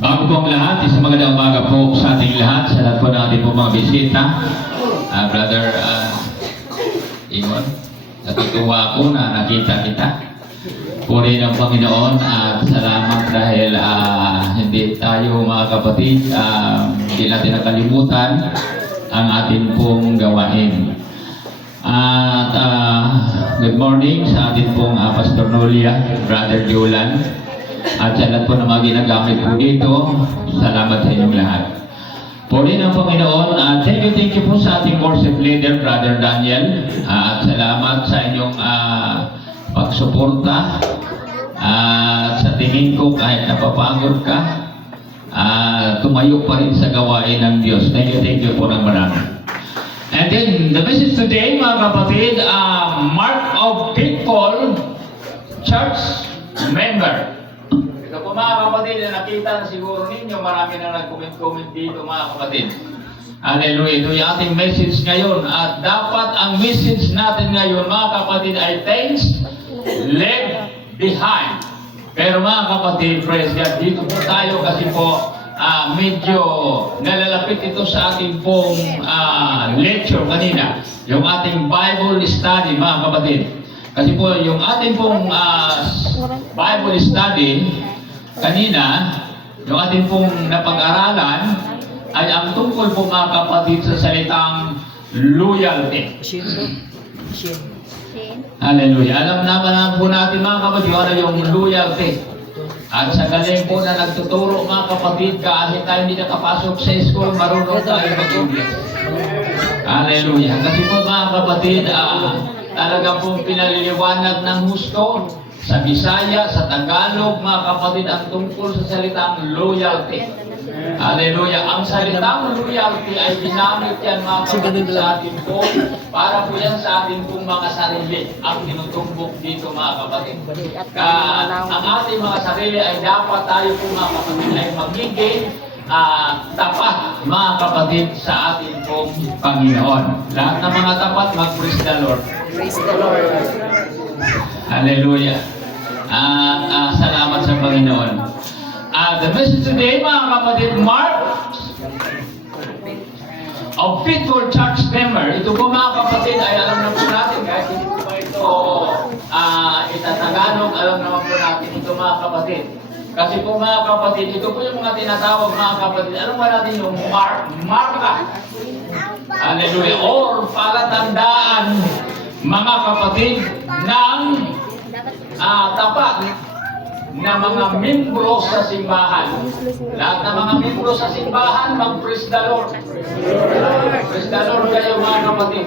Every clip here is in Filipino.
Bago po ang lahat, isang magandang umaga po sa ating lahat, sa lahat po ng ating po mga bisita. Brother Ingon, natutuwa ako na nakita kita. Puri ng Panginoon at salamat dahil hindi tayo mga kapatid, hindi natin nakalimutan ang ating pong gawain. At good morning sa ating pong Pastor Nolia, Brother Julan, at sa lahat po na mga ginagamit po dito. Salamat sa inyong lahat. Puri ng Panginoon, thank you po sa ating worship leader, Brother Daniel, at salamat sa inyong pagsuporta. At sa tingin ko, kahit napapagod ka, tumayo pa rin sa gawain ng Diyos. Thank you po ng marami. And then, the message today, mga kapatid, mark of faithful church member. Ito po mga kapatid, na nakita na siguro ninyo, marami na nag-comment dito mga kapatid. Hallelujah. Ito yung ating message ngayon. At dapat ang message natin ngayon, mga kapatid, ay things left behind. Pero mga kapatid, praise God, dito po tayo kasi po, medyo nalalapit ito sa ating pong lecture kanina. Yung ating Bible study, mga kapatid. Kasi po, yung ating pong Bible study, kanina, yung ating pong napag-aralan ay ang tungkol po mga kapatid sa salitang loyalty. Hallelujah. Alam naman po natin mga kapatid, ano yung loyalty. At sa galing po na nagtuturo mga kapatid, kahit tayo hindi nakapasok sa school, marunong tayo mag-English. Hallelujah. Kasi po mga kapatid, talaga pong pinaliliwanag ng husto sa Bisaya, sa Tagalog, mga kapatid, ang tungkol sa salitang loyalty. Hallelujah. Ang salitang loyalty ay ginamit yan mga kapatid sa atin po para po yan sa atin pong mga sarili ang tinutumbok dito mga kapatid. Ang ating mga sarili ay dapat tayo po mga kapatid ay magiging tapat mga kapatid sa atin pong Panginoon. Lahat ng mga tapat, mag-praise the Lord. Praise the Lord. Hallelujah. Salamat sa Panginoon. The message today, mga kapatid, mark of faithful church member. Ito po mga kapatid ay alam na po natin, kahit hindi po ito itatagalog, alam naman po natin ito mga kapatid. Kasi po mga kapatid, ito po yung mga tinatawag mga kapatid. Alam ba natin yung marka? Hallelujah. Or palatandaan mga kapatid ng tapat na mga membro sa simbahan. Lahat ng mga membro sa simbahan, mag-praise the Lord. Praise the Lord kayo mga kapatid.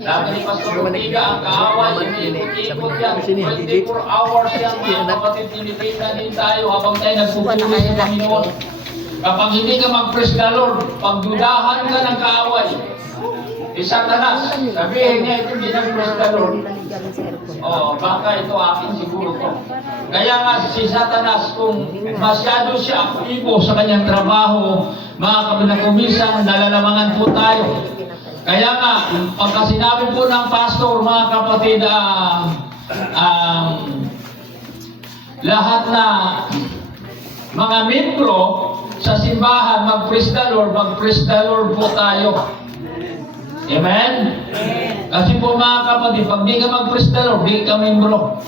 Sabi ni Pastor Ortiga, ang kaaway, iniikot yan. 24 hours yan mga kapatid, tinitinan din tayo habang tayo nagpupuli sa Panginoon. Kapag hindi ka mag-praise the Lord, pagdudahan ka ng kaaway, Satanas, sabihin niya ito, hindi nag-praise the Lord. Baka ito akin siguro ko. Kaya nga si Satanas, kung masyado siya aktibo sa kanyang trabaho, mga kapinakumisang nalalamangan po tayo. Kaya nga, pagka sinabi po ng pastor, mga kapatid, lahat na mga membro sa simbahan, mag-praise the Lord po tayo. Amen? Kasi po mga kapatid, pag di ka mag-praise the Lord, di ka membro.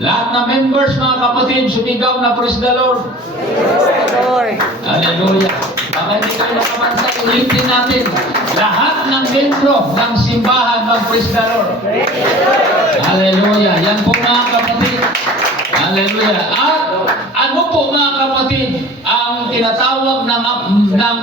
Lahat na members mga kapatid, sumigaw na praise the Lord. Praise the Lord. Hallelujah. Baka hindi kayo nakamansa, ulitin natin. Lahat ng membro ng simbahan, mag-praise the Lord. Hallelujah. Yan po mga kapatid. Hallelujah. At ano po mga kapatid, ang tinatawag ng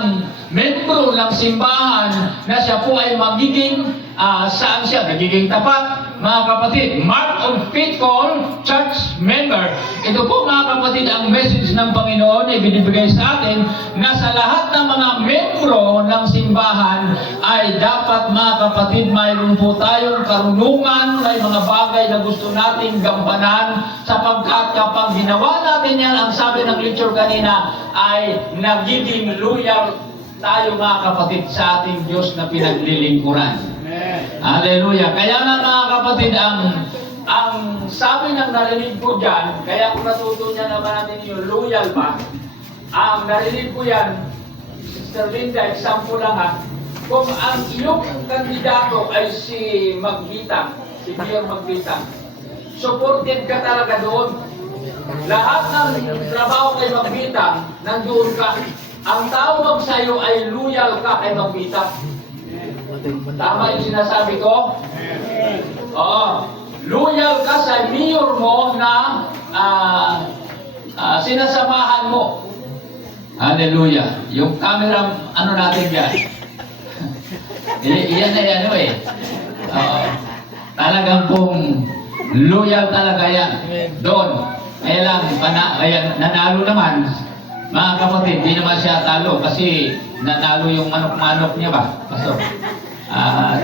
membro ng simbahan na siya po ay magiging, saan siya? Nagiging tapat, mga kapatid. Mark of faithful church member. Ito po mga kapatid ang message ng Panginoon na ibinibigay sa atin na sa lahat ng mga membro ng simbahan ay dapat mga kapatid mayroon po tayong karunungan, may mga bagay na gusto nating gampanan sapagkat kapag ginawa natin yan, ang sabi ng lecture kanina ay nagiging loyal tayo mga kapatid sa ating Diyos na pinaglilingkuran. Hallelujah. Kaya nga mga kapatid, ang ang sabi ng narinig ko dyan, kaya kung natutunan naman natin yung loyal ba, ang narinig ko yan, Sister Linda, example lang ha, kung ang iyong kandidato ay si Magbitang, si Mayor Magbitang, supported ka talaga doon. Lahat ng trabaho kay Magbitang, nandoon ka. Ang tawag sa iyo ay loyal ka kay Magbitang. Tama yung sinasabi ko? Oo. Loyal ka sa mayor mo na sinasamahan mo. Hallelujah. Yung camera, ano natin yan? Iyan na yan, talagang pong loyal talaga yan. Doon. Kaya lang, kaya nanalo naman, mga kapatid, di naman siya talo kasi nanalo yung manok-manok niya ba? Pastor.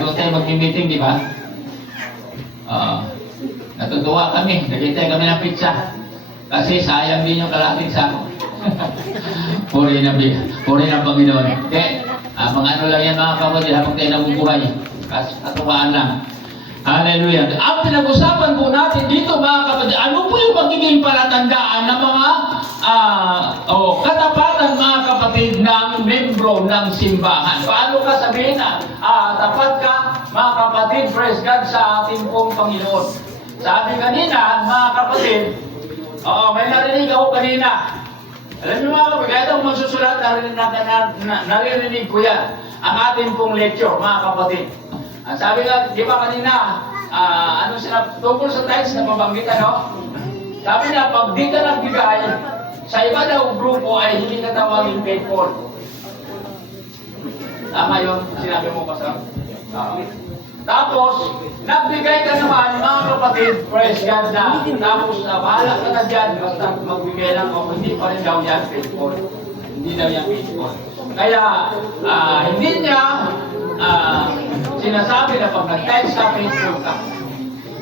Doon tayo mag-meeting, di ba? Natutuwa kami, naghintay kami ng pizza. Kasi sayang din yung kalating sako. Puri ng Panginoon. Okay, mga ano lang yan mga kapatid, habang tayo nabubuhay. Katuwaan lang. Hallelujah. Ang pinag-usapan po natin dito mga kapatid, ano po yung magiging palatandaan ng mga katapatan mga kapatid ng membro ng simbahan? Paano ka sabihin na tapat ka mga kapatid, praise God sa ating pong Panginoon? Sabi kanina mga kapatid, may narinig ako kanina. Alam niyo mga kapatid, kahit ako magsusulat, naririnig ko yan. Ang ating pong lecture mga kapatid. Ang sabi nga, di ba kanina, tungkol sa tithes na mabanggit, sabi na, pag di ka nagbigay, sa iba daw grupo ay hindi ka tawagin faithful. Tama yun, sinabi mo pa sa. Tapos, nagbigay ka naman, mga kapatid, praise God na. Tapos, bahala ka na dyan, basta magbigay lang ako, hindi pa rin daw yan faithful. Hindi daw yan faithful. Kaya, hindi niya, sinasabi na pag nag-tithes ka, faithful ka.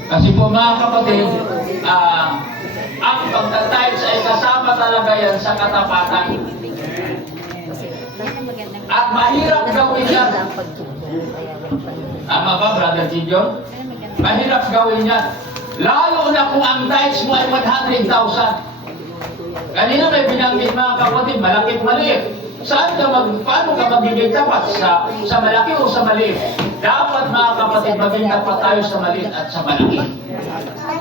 Kasi po mga kapatid, ang pag-tithes ay kasama talaga yan sa katapatan. At mahirap gawin yan. Tama ba, Brother Gideon? Mahirap gawin yan. Lalo na kung ang tithes mo ay 100,000. Kanina may binanggit mga kapatid, malakit maliit. Paano ka magiging tapat? Sa malaki o sa maliit? Dapat mga kapatid, maging tapat tayo sa maliit at sa malaki.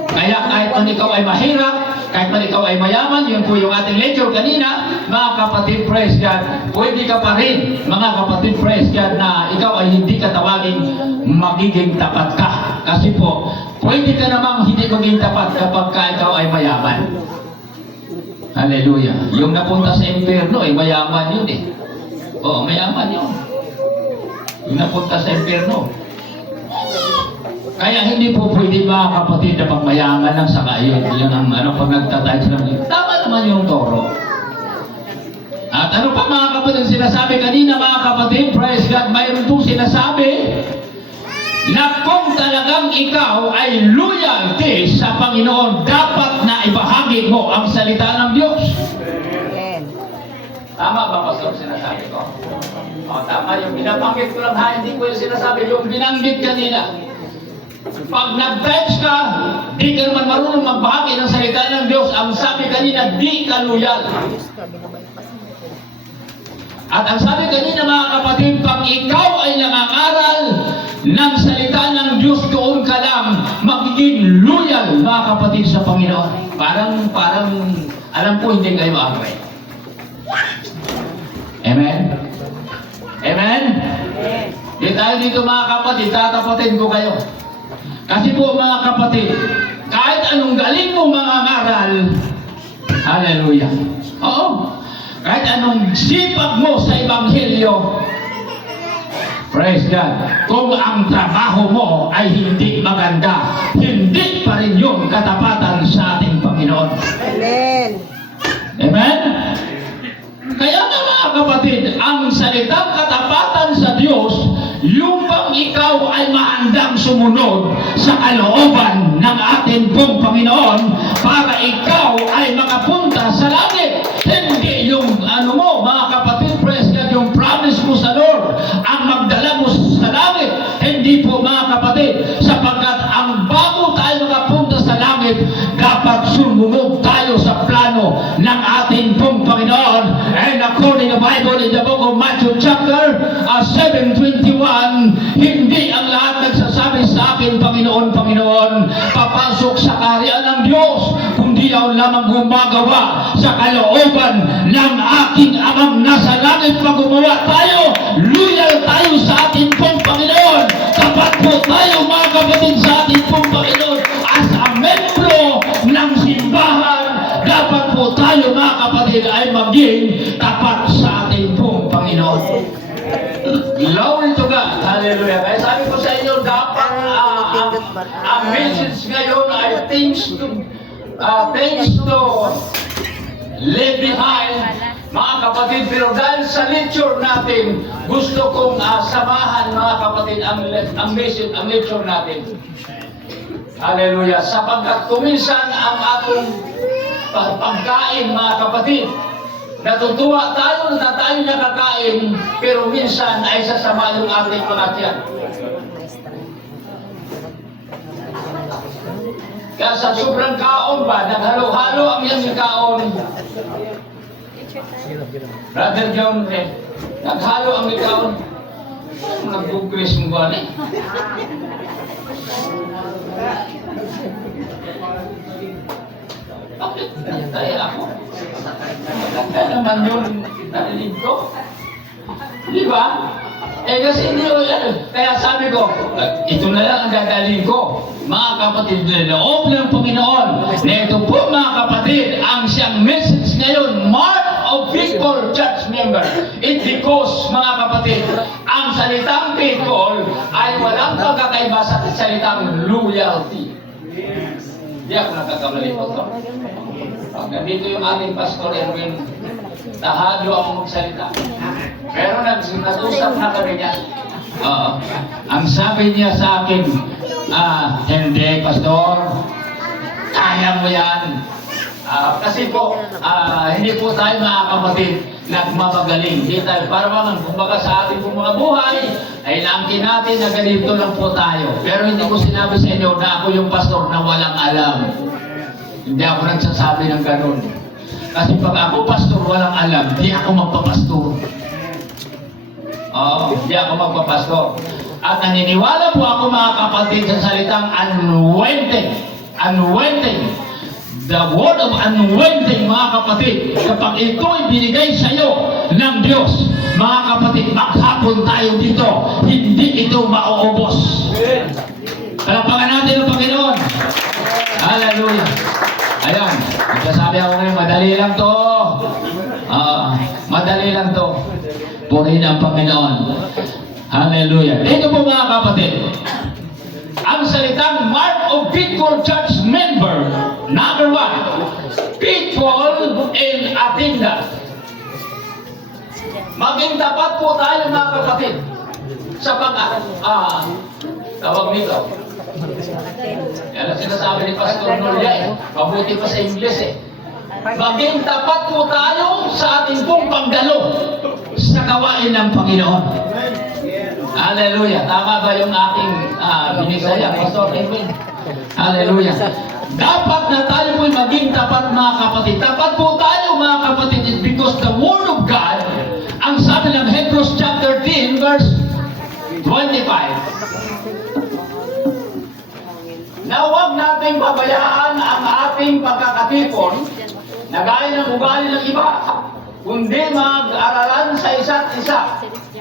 Kaya kahit man ikaw ay mahirap, kahit man ikaw ay mayaman, yun po yung ating lecture kanina, mga kapatid, praise God, pwede ka pa rin, mga kapatid, praise God, na ikaw ay hindi ka tawagin magiging tapat ka. Kasi po, pwede ka namang hindi maging tapat kapag ka ikaw ay mayaman. Hallelujah. Yung napunta sa impyerno, mayaman yun eh. Oo, mayaman yun. Yung napunta sa impyerno. Kaya hindi po pwede mga kapatid na pagmayaman lang sa kayo. Yun ang pag nagtatay sila. Tama naman yung toro. At ano pa mga kapatid sinasabi kanina mga kapatid, praise God, mayroon po sinasabi na kung talagang ikaw ay loyalty sa Panginoon, dapat na ibahagi mo ang salita ng Diyos. Tama ba, Pastor, sinasabi ko? Tama yung binabanggit ko lang ha, hindi ko yung sinasabi, yung binanggit kanina. Pag nag-tithes ka, di ka naman marunong magbahagi ng salita ng Diyos. Ang sabi kanina, di ka loyal. At ang sabi kanina mga kapatid, pag ikaw ay nangangaral ng salita ng Diyos, doon ka lang magiging loyal mga kapatid sa Panginoon. Parang alam ko hindi kayo agree. Amen? Amen? Di tayo dito mga kapatid, tatapatin ko kayo. Kasi po mga kapatid, kahit anong galing mo mga ngaral, hallelujah. Oo. Kahit anong sipag mo sa Ebanghelyo, praise God, kung ang trabaho mo ay hindi maganda, hindi pa rin yung katapatan sa ating Panginoon. Amen. Amen? Kaya nga mga kapatid, ang salitang katapatan sa Diyos, yung bang ikaw ay mahandang sumunod sa kalooban ng ating pong Panginoon para ikaw ay makapunta sa langit. Hindi yung mga kapatid, praise God, yung promise mo sa Lord, ang magdala mo sa langit. Hindi po mga kapatid, sapagkat ang bago tayo makapunta sumunod tayo sa plano ng ating pong Panginoon. And according to the Bible in the book of Matthew chapter 7:21, hindi ang lahat nagsasabi sa akin, Panginoon, Panginoon, papasok sa kaharian ng Diyos, kundi ako lamang gumagawa sa kalooban ng aking Amang nasa langit. Pag gumawa tayo, loyal tayo sa ating pong Panginoon. Tapat po tayo, mga kapatid, sa ating pong Panginoon. As a membro ng simbahan, dapat po tayo, mga kapatid, ay maging tapat sa ating pong Panginoon. Glory to God. Hallelujah. Kaya sabi ko sa inyo, dapat ang message ngayon ay things to leave behind, mga kapatid. Pero dahil sa lecture natin, gusto kong samahan, mga kapatid, ang message, ang lecture natin. Hallelujah. Sapagkat kuminsan ang atong pagkain, mga kapatid, natutuwa tayo na tayo nakakain, pero minsan ay sasama yung ating mga tiyan. Kaya sa sobrang kaon ba, naghalo-halo ang iyong kaon. Brother John, naghalo ang kaon. Nag-progress mo ba na? Bakit nagtaya ako? Maganda naman yung narinig ko. Di ba? Kasi hindi ko yan. Kaya sabi ko, ito na lang ang dadalhin ko. Mga kapatid, loob ng Panginoon. Na ito po, mga kapatid, ang siyang message ngayon, mark of faithful church member. It because, mga kapatid, ang salitang faithful ay walang pagkakaiba sa salitang loyalty. Hindi ako nagkakamali po ito. Pag nandito yung ating Pastor Erwin, tahado ako magsalita. Pero nag-usap na kami niya. Ang sabi niya sa akin, hindi, Pastor, kaya mo yan. Kasi po, hindi po tayo, mga kapatid, nagmamagaling. Hindi tayo, parang kumbaga sa ating mga buhay, ay naangkin natin na ganito lang po tayo. Pero hindi ko sinabi sa inyo na ako yung pastor na walang alam. Hindi ako nagsasabi ng ganun. Kasi pag ako pastor walang alam, di ako magpapastor. Di ako magpapastor. At naniniwala po ako, mga kapatid, sa salitang anointing. Anointing. The word of anointing, mga kapatid. Kapag ito'y binigay sa iyo ng Diyos, mga kapatid, maghapon tayo dito. Hindi ito mauubos. Palapakan natin ang Panginoon. Hallelujah. Ayan, sabi ako ngayon, madali lang to. Madali lang to. Purihin ang Panginoon. Hallelujah. Ito po, mga kapatid, ang salitang mark of faithful church member, number 1, faithful in attendance. Maging tapat po tayo, mga kapatid, sa tawag nito. Yan ang sinasabi ni Pastor Nolia, mabuti pa sa English Maging tapat po tayo sa ating pong pagdalo sa gawain ng Panginoon. Hallelujah. Tama ba yung ating binisaya, Pastor Edwin? Hallelujah. Dapat na tayo po'y maging tapat, mga kapatid. Tapat po tayo, mga kapatid, is because the Word of God, ang sabi ng Hebrews chapter 10, verse 25, na huwag nating pabayaan ang ating pagkakatipon na gaya ng ugali ng iba, kundi mag-aralan sa isa't isa.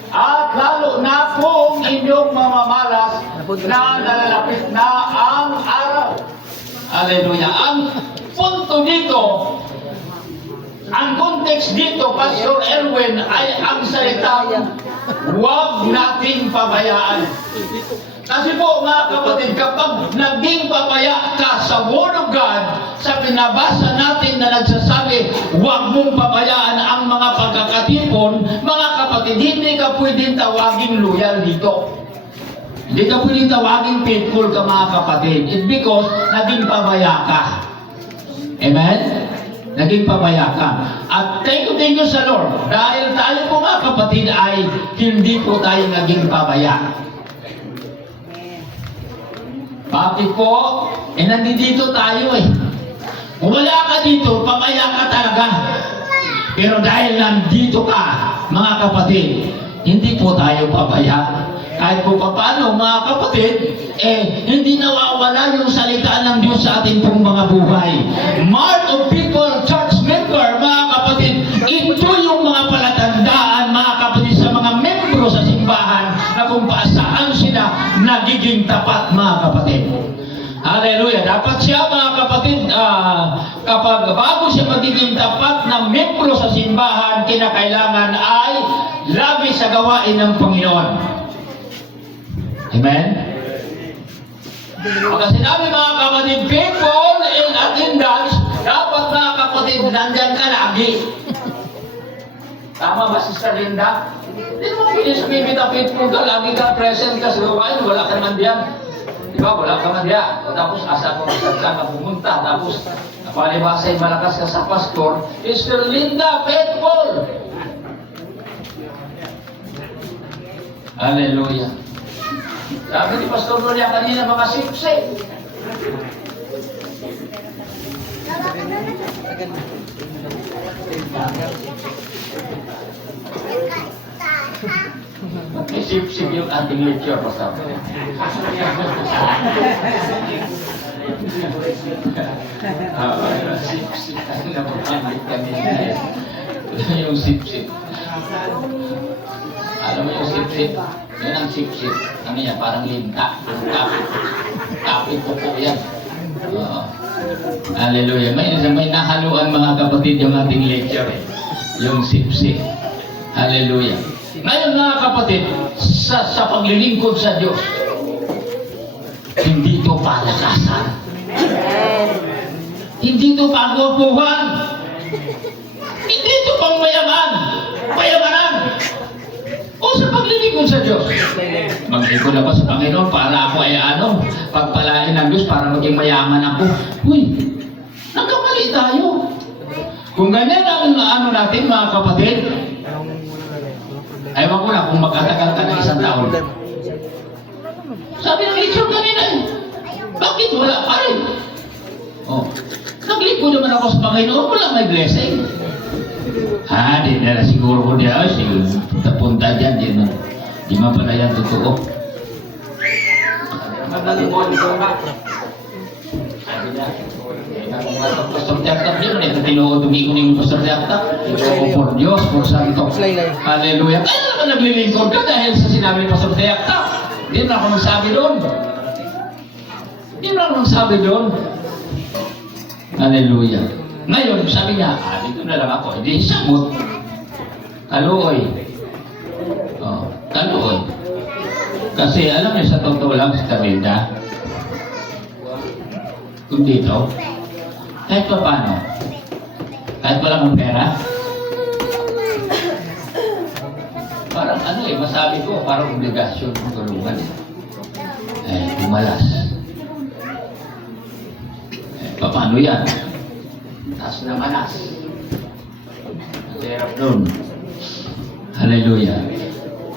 At lalo na kung inyong mamamalas na nalalapit na ang araw. Hallelujah. Ang punto dito, ang context dito, Pastor Erwin, ay ang salitang huwag nating pabayaan. Kasi po, mga kapatid, kapag naging pabaya ka sa Word of God, sa pinabasa natin na nagsasabi, huwag mong pabayaan ang mga pagkakatipon, mga kapatid, hindi ka pwedeng tawaging loyal dito. Hindi ka pwedeng tawaging faithful ka, mga kapatid. It's because naging pabaya ka. Amen? Naging pabaya ka. At thank you sa Lord. Dahil tayo po, mga kapatid, ay hindi po tayo naging pabaya. Bakit po? Nandito tayo Kung wala ka dito, papaya ka talaga. Pero dahil nandito ka, mga kapatid, hindi po tayo papaya. Kahit po paano, mga kapatid, hindi nawawala yung salita ng Diyos sa ating pong mga buhay. Mark of people, church member, mga kapatid, ito yung mga palatandaan, mga kapatid, sa mga membro sa simbahan na kung saan sila nagiging tapat, mga kapatid. Hallelujah. Dapat siya, mga kapatid, kapag bago siya magiging tapat na membro sa simbahan, kinakailangan ay labi sa gawain ng Panginoon. Amen? Pagka sinabi, mga kapatid, people in attendance, dapat, mga kapatid, nandyan ka lagi. Tama ba, Sister Linda? Hindi mo pwede sabihin kita faithful ka, lagi ka present ka sa gawain, wala ka naman diyan. Diba, wala ka man diyan. O tapos, asa ko saan ka pumunta, tapos, napalibasay malakas ka sa pastor, Sister Linda, faithful! Hallelujah. Sabi ni Pastor Gloria kanina, mga sipsip. Sip-sip yung ating lecture, Pastor. Sip-sip. Napapamit kami. Yung sip-sip. Alam mo yung sip-sip? Yun ang sip-sip. Ano yan? Parang linta. Kapit po po yan. Hallelujah. May nahaluan, mga kapatid, yung ating lecture. Yung sip-sip. Hallelujah. Ngayon, mga kapatid, sa paglilingkod sa Diyos, hindi ito palakasan. Hindi ito pagwapuhan. Hindi ito pangmayaman. Payamanan. O sa paglilingkod sa Diyos. Maglingkod ako sa Panginoon para ako ay pagpalain ng Diyos para maging mayaman ako. Uy, nagkamali tayo. Kung ganyan ang natin, mga kapatid, ewan ko na kung magkatagal ka ng isang taon. Sabi ng lecture kanina, bakit wala pa rin? Naglingkod naman ako sa Panginoon, wala may blessing. Di na siguro ko niya, siguro punta dyan, di man pala yan totoo. Madaling mo, ito ba? Sabi niya, Pastor Tiaktak niya, ito tinuod umigo ng Pastor Tiaktak. O por Diyos, por Santo. Hallelujah. Kaya naman naglilingkod ka dahil sa sinabi ni Pastor Tiaktak. Hindi na ako magsabi doon. Hindi na ako magsabi doon. Hallelujah. Ngayon, sabi niya, dito na lang ako. Hindi, samot. Kaluoy. Kaluoy. Kasi alam niyo, sa totoo lang, si Carlinda, kung dito, kahit pa paano, kahit wala mong pera, parang masabi ko, parang obligasyon ng tulungan. Pumalas. Paano yan? Taas na manas. Ang hirap nun. Hallelujah.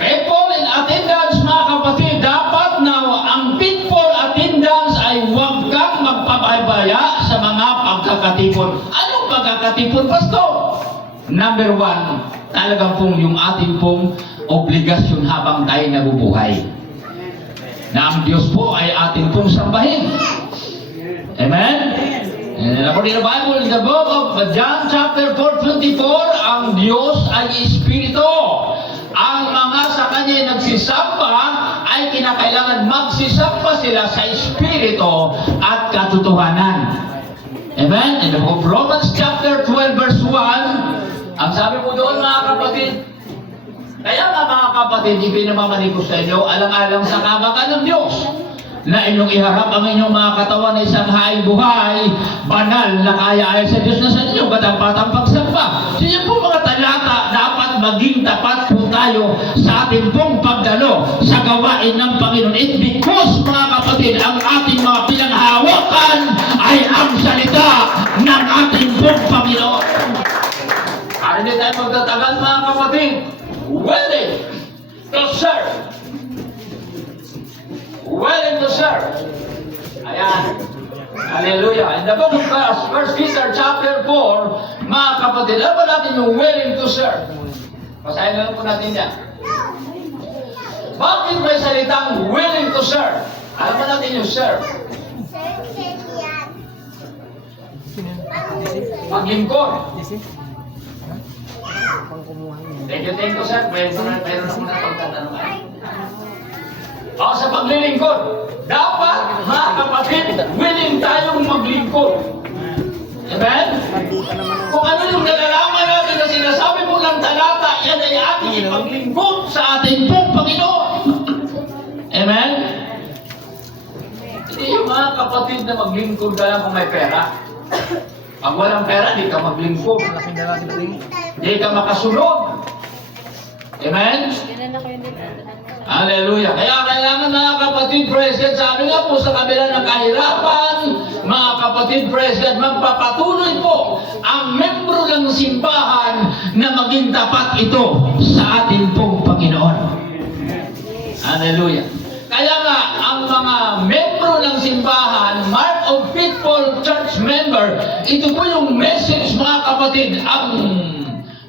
People in attendance, mga kapatid, dapat na ang people attendance ay huwag kang magpapaybaya sa mga pagkakatipon. Anong pagkakatipon, Pastor? Number 1, talagang pong yung ating pong obligasyon habang tayo nabubuhay. Na ang Diyos po ay ating pong sambahin. Amen? And according to the Bible, in the book of John chapter 4:24, ang Diyos ay Espiritu. Ang mga sa Kanya nagsisamba ay kinakailangan magsisamba sila sa Espiritu at katotohanan. Amen? In the book of Romans chapter 12 verse 1, ang sabi po doon, mga kapatid, kaya nga, mga kapatid, ipinamamani ko sa inyo, alang-alang sa kamakan ng Diyos, na inyong iharap ang inyong mga katawan na isang haing buhay, banal na kaya ay sa Diyos na sa inyo, batang-batang pagsamba. So yan po mga talata, dapat maging tapat po tayo sa ating pong pagdalo sa gawain ng Panginoon. It's because, mga kapatid, ang ating mga pinanghawakan ay ang salita ng ating pong Panginoon. Para hindi tayo magtatagal, mga kapatid, willing to serve. Willing to serve. Ayan. Hallelujah. In the book of 1 Peter chapter 4, mga kapatid, alam ba natin yung willing to serve? Basahin na lang po natin yan. Bakit may salitang willing to serve? Alam ba natin yung serve? Maglingkod. Thank you, sir. Meron na muna pagtatanungan. Sa paglilingkod, dapat, mga kapatid, willing tayong maglingkod. Amen? Kung ano yung nalalaman natin na sinasabi mo ng talata, yan ay ating ipaglingkod sa ating pong Panginoon. Amen? Hindi yung mga kapatid na maglingkod ka lang kung may pera. Pag walang pera, di ka maglingkod. Di ka makasunod. Amen? Hallelujah. Kaya kailangan mga kapatid, praise God, sabi nga po sa kabila ng kahirapan, mga kapatid, praise God, magpapatuloy po ang membro ng simbahan na maging tapat ito sa ating pong Panginoon. Hallelujah. Kaya nga, ang mga membro ng simbahan, mark of faithful church member, ito po yung message mga kapatid, ang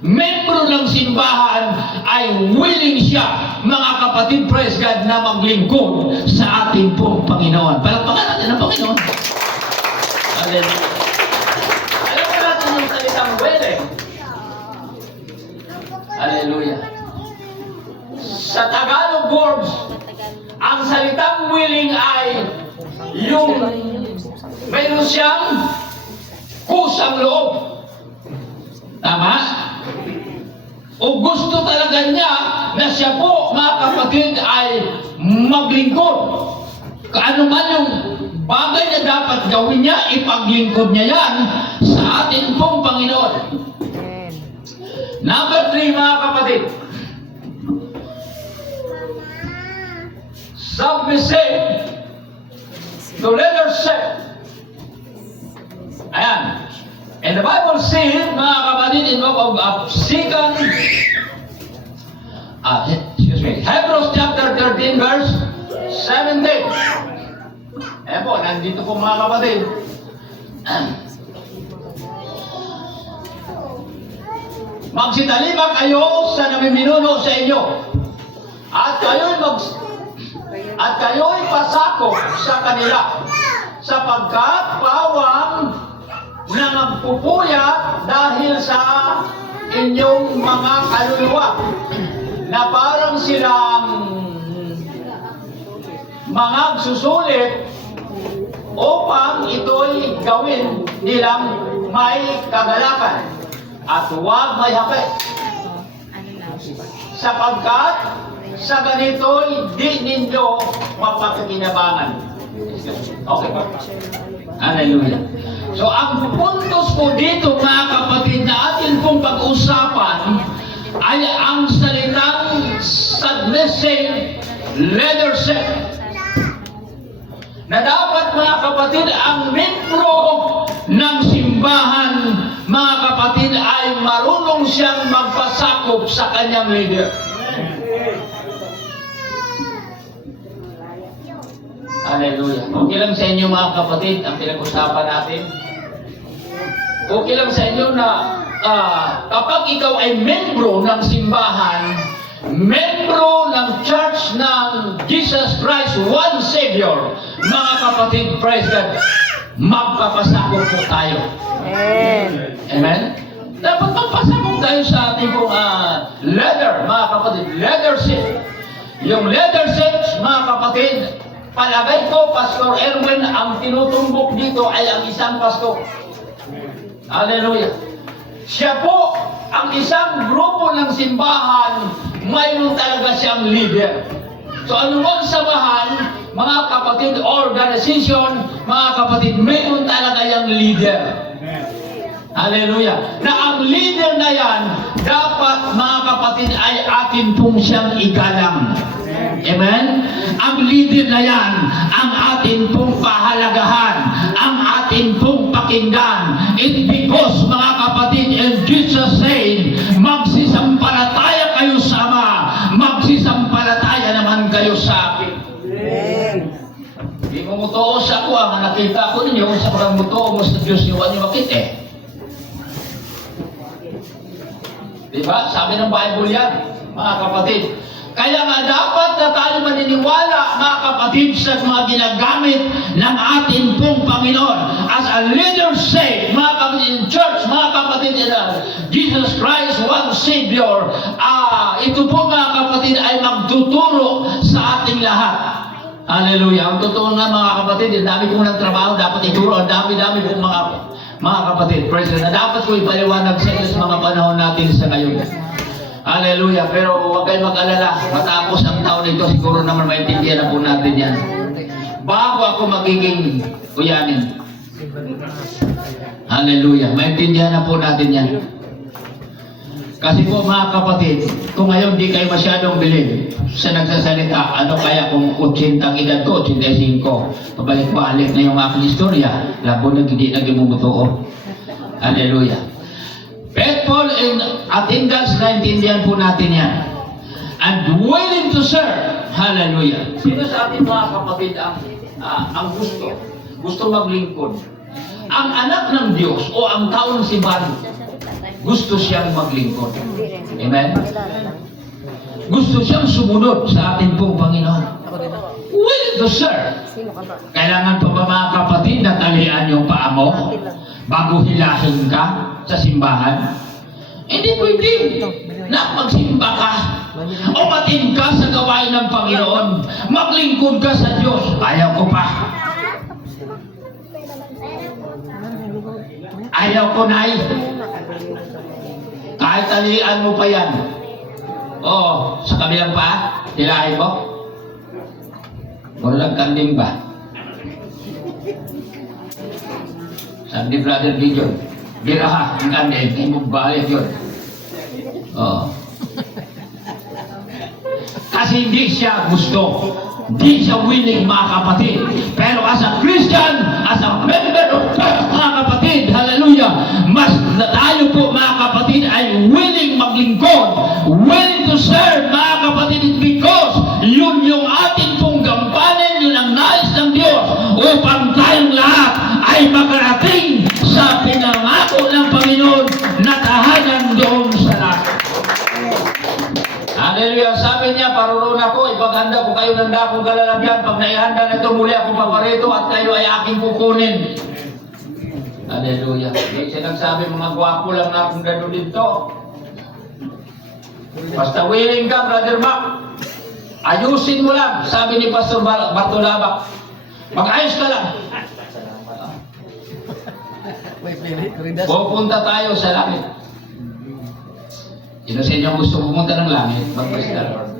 membro ng simbahan ay willing siya, mga kapatid, praise God, na maglingkod sa ating pong Panginoon. Palakpakan natin ang Panginoon. Hallelujah. Alam mo natin yung salitang willing. Hallelujah. Sa Tagalog words, ang salitang willing ay yung mayroon siyang kusang loob. Tama? O gusto talaga niya na siya po, mga kapatid, ay maglingkod. Kaano man yung bagay na dapat gawin niya, ipaglingkod niya yan sa ating pong Panginoon. Number 3, mga kapatid. Submissive to leadership. Ayan. And the Bible says, mga kapatid, in book of Hebrews chapter 13 verse 17. Ayan po, nandito po mga kapatid. Magsitalima kayo sa namiminuno sa inyo. At kayo'y pasakop sa kanila, sapagkat pawang na magpupuyat dahil sa inyong mga kaluluwa, na parang silang mga susulit upang ito'y gawin nilang may kagalakan at huwag may hapit. Sapagkat sa ganito'y di ninyo mapakikinabangan. Okay ba? Hallelujah. So, ang puntos po dito, mga kapatid, na atin pong pag-usapan ay ang salitang submissive leadership. Na dapat, mga kapatid, ang membro ng simbahan, mga kapatid, ay marunong siyang magpasakop sa kanyang leader. Hallelujah. Okay lang sa inyo, mga kapatid, ang pinag-usapan natin? Okay lang sa inyo na kapag ikaw ay membro ng simbahan, membro ng Church ng Jesus Christ, one Savior, mga kapatid, praise God, magpapasakop po tayo. Amen. Amen? Dapat magpasakop tayo sa ating leader, mga kapatid, leadership. Yung leadership, mga kapatid, palagay ko, Pastor Erwin, ang tinutumbok dito ay ang isang pastor. Hallelujah. Siya po, ang isang grupo ng simbahan, mayroon talaga siyang leader. So anumang samahan, mga kapatid, organization, mga kapatid, mayroon talaga yung leader. Hallelujah. Na ang leader na yan, dapat, mga kapatid, ay atin pong siyang igalang. Amen? Ang leader na yan, ang atin pong pahalagahan, ang atin pong pakinggan. It's because, mga kapatid, in Jesus' name, magsisampalataya kayo sa Ama, magsisampalataya naman kayo sa akin. Amen. Hindi mo mutuos ako, ang nakita ko ninyo sa totoo mo sa Diyos, yung ano bakit eh. Diba? Sabi ng Bible yan, mga kapatid. Kaya nga dapat na tayo maniniwala, mga kapatid, sa mga ginagamit ng ating pong Panginoon. As a leader say, mga kapatid in church, mga kapatid in Jesus Christ, one Savior, ito po mga kapatid ay magtuturo sa ating lahat. Hallelujah. Ang totoo nga mga kapatid, ang dami kong ng trabaho, dapat ituro, ang dami-dami kong mga kapatid, praise God, na dapat ko ipaliwanag sa inyo sa mga panahon natin sa ngayon. Hallelujah. Pero huwag kayong mag-alala. Matapos ang taon ito, siguro naman maintindihan na po natin yan. Bago ako magiging kuyanin. Hallelujah. Maintindihan na po natin yan. Kasi po mga kapatid, kung ngayon di kayo masyadong bilib sa nagsasalita, ano kaya kung 80 ang edad ko, 85, pabalik-balik na yung aking istorya, labo na hindi naging bumutuo. Hallelujah. Faithful in attendance, naintindihan po natin yan. And willing to serve. Hallelujah. Sino sa atin mga kapatid ang gusto maglingkod? Ang anak ng Diyos o ang tao ng simbahan, gusto siyang maglingkod. Amen? Gusto siyang sumunod sa ating pong Panginoon. Willing to serve. Kailangan pa ba mga kapatid na talian yung paa mo bago hilahin ka sa simbahan? Hindi pwede na magsimba ka o matin ka sa gawain ng Panginoon, maglingkod ka sa Diyos. Ayaw ko pa. Ayaw ko na kahit talian mo pa yan. Oo, sa kabilang pa, hilahin mo. Walang kanding ba? Sabi ni Brother Gideon, biraha ang kanding, ay magbalik yun. Oo. Kasi hindi siya gusto. Hindi siya willing, mga kapatid. Pero as a Christian, as a member of church, mga kapatid, hallelujah, mas na tayo po, mga kapatid, ay willing maglingkod, willing to serve, mga kapatid, because yun yung ating pong gampanin, yun ang nais ng Diyos, upang tayong lahat ay makarating sa pinangako ng Panginoon na tahanan doon sa langit. Hallelujah. Sabi niya, parurun ako, ipaghanda ko kayo ng dakong kalalagyan. Pag naihanda na ito, muli ako paparito at kayo ay aking kukunin. Hallelujah. Hindi siya nagsabi, mga gwapo lang na akong gano'n dito. Basta willing ka, Brother Mac. Ayusin mo lang, sabi ni Pastor Bartolabak. Mag-ayos ka lang. Pupunta tayo sa langit. Sino sa inyo gusto pumunta ng langit? Mag-praise the Lord.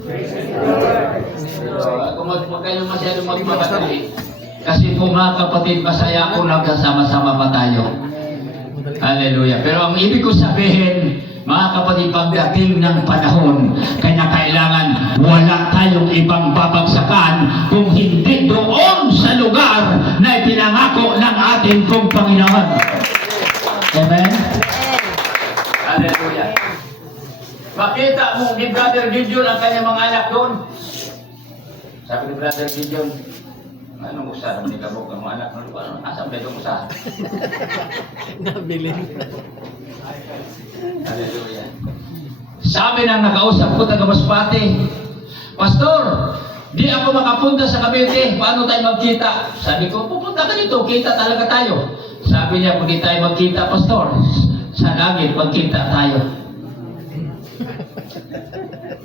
Kung huwag kayo masyadong magmamadali. Kasi po mga kapatid, masaya ako nagkasama-sama pa tayo. Hallelujah. Pero ang ibig ko sabihin, mga kapatid, pagdating ng panahon, kaya kailangan wala tayong ibang babagsakan kung hindi doon sa lugar na ipinangako ng ating pong Panginoon. Amen? Hallelujah. Makita mo ni Brother Gideon ang kanyang mga anak doon. Sabi ni Brother Gideon, anong usaha naman ni Kabok ang mga anak mo? Asam ba itong usaha? Nabilin. Hallelujah. Sabi ng nakausap ko, taga Masbate, Pastor, di ako makapunta sa Cavite, paano tayo magkita? Sabi ko, pupunta ka dito, kita talaga tayo. Sabi niya, kung di tayo magkita, Pastor, sa langit, magkita tayo.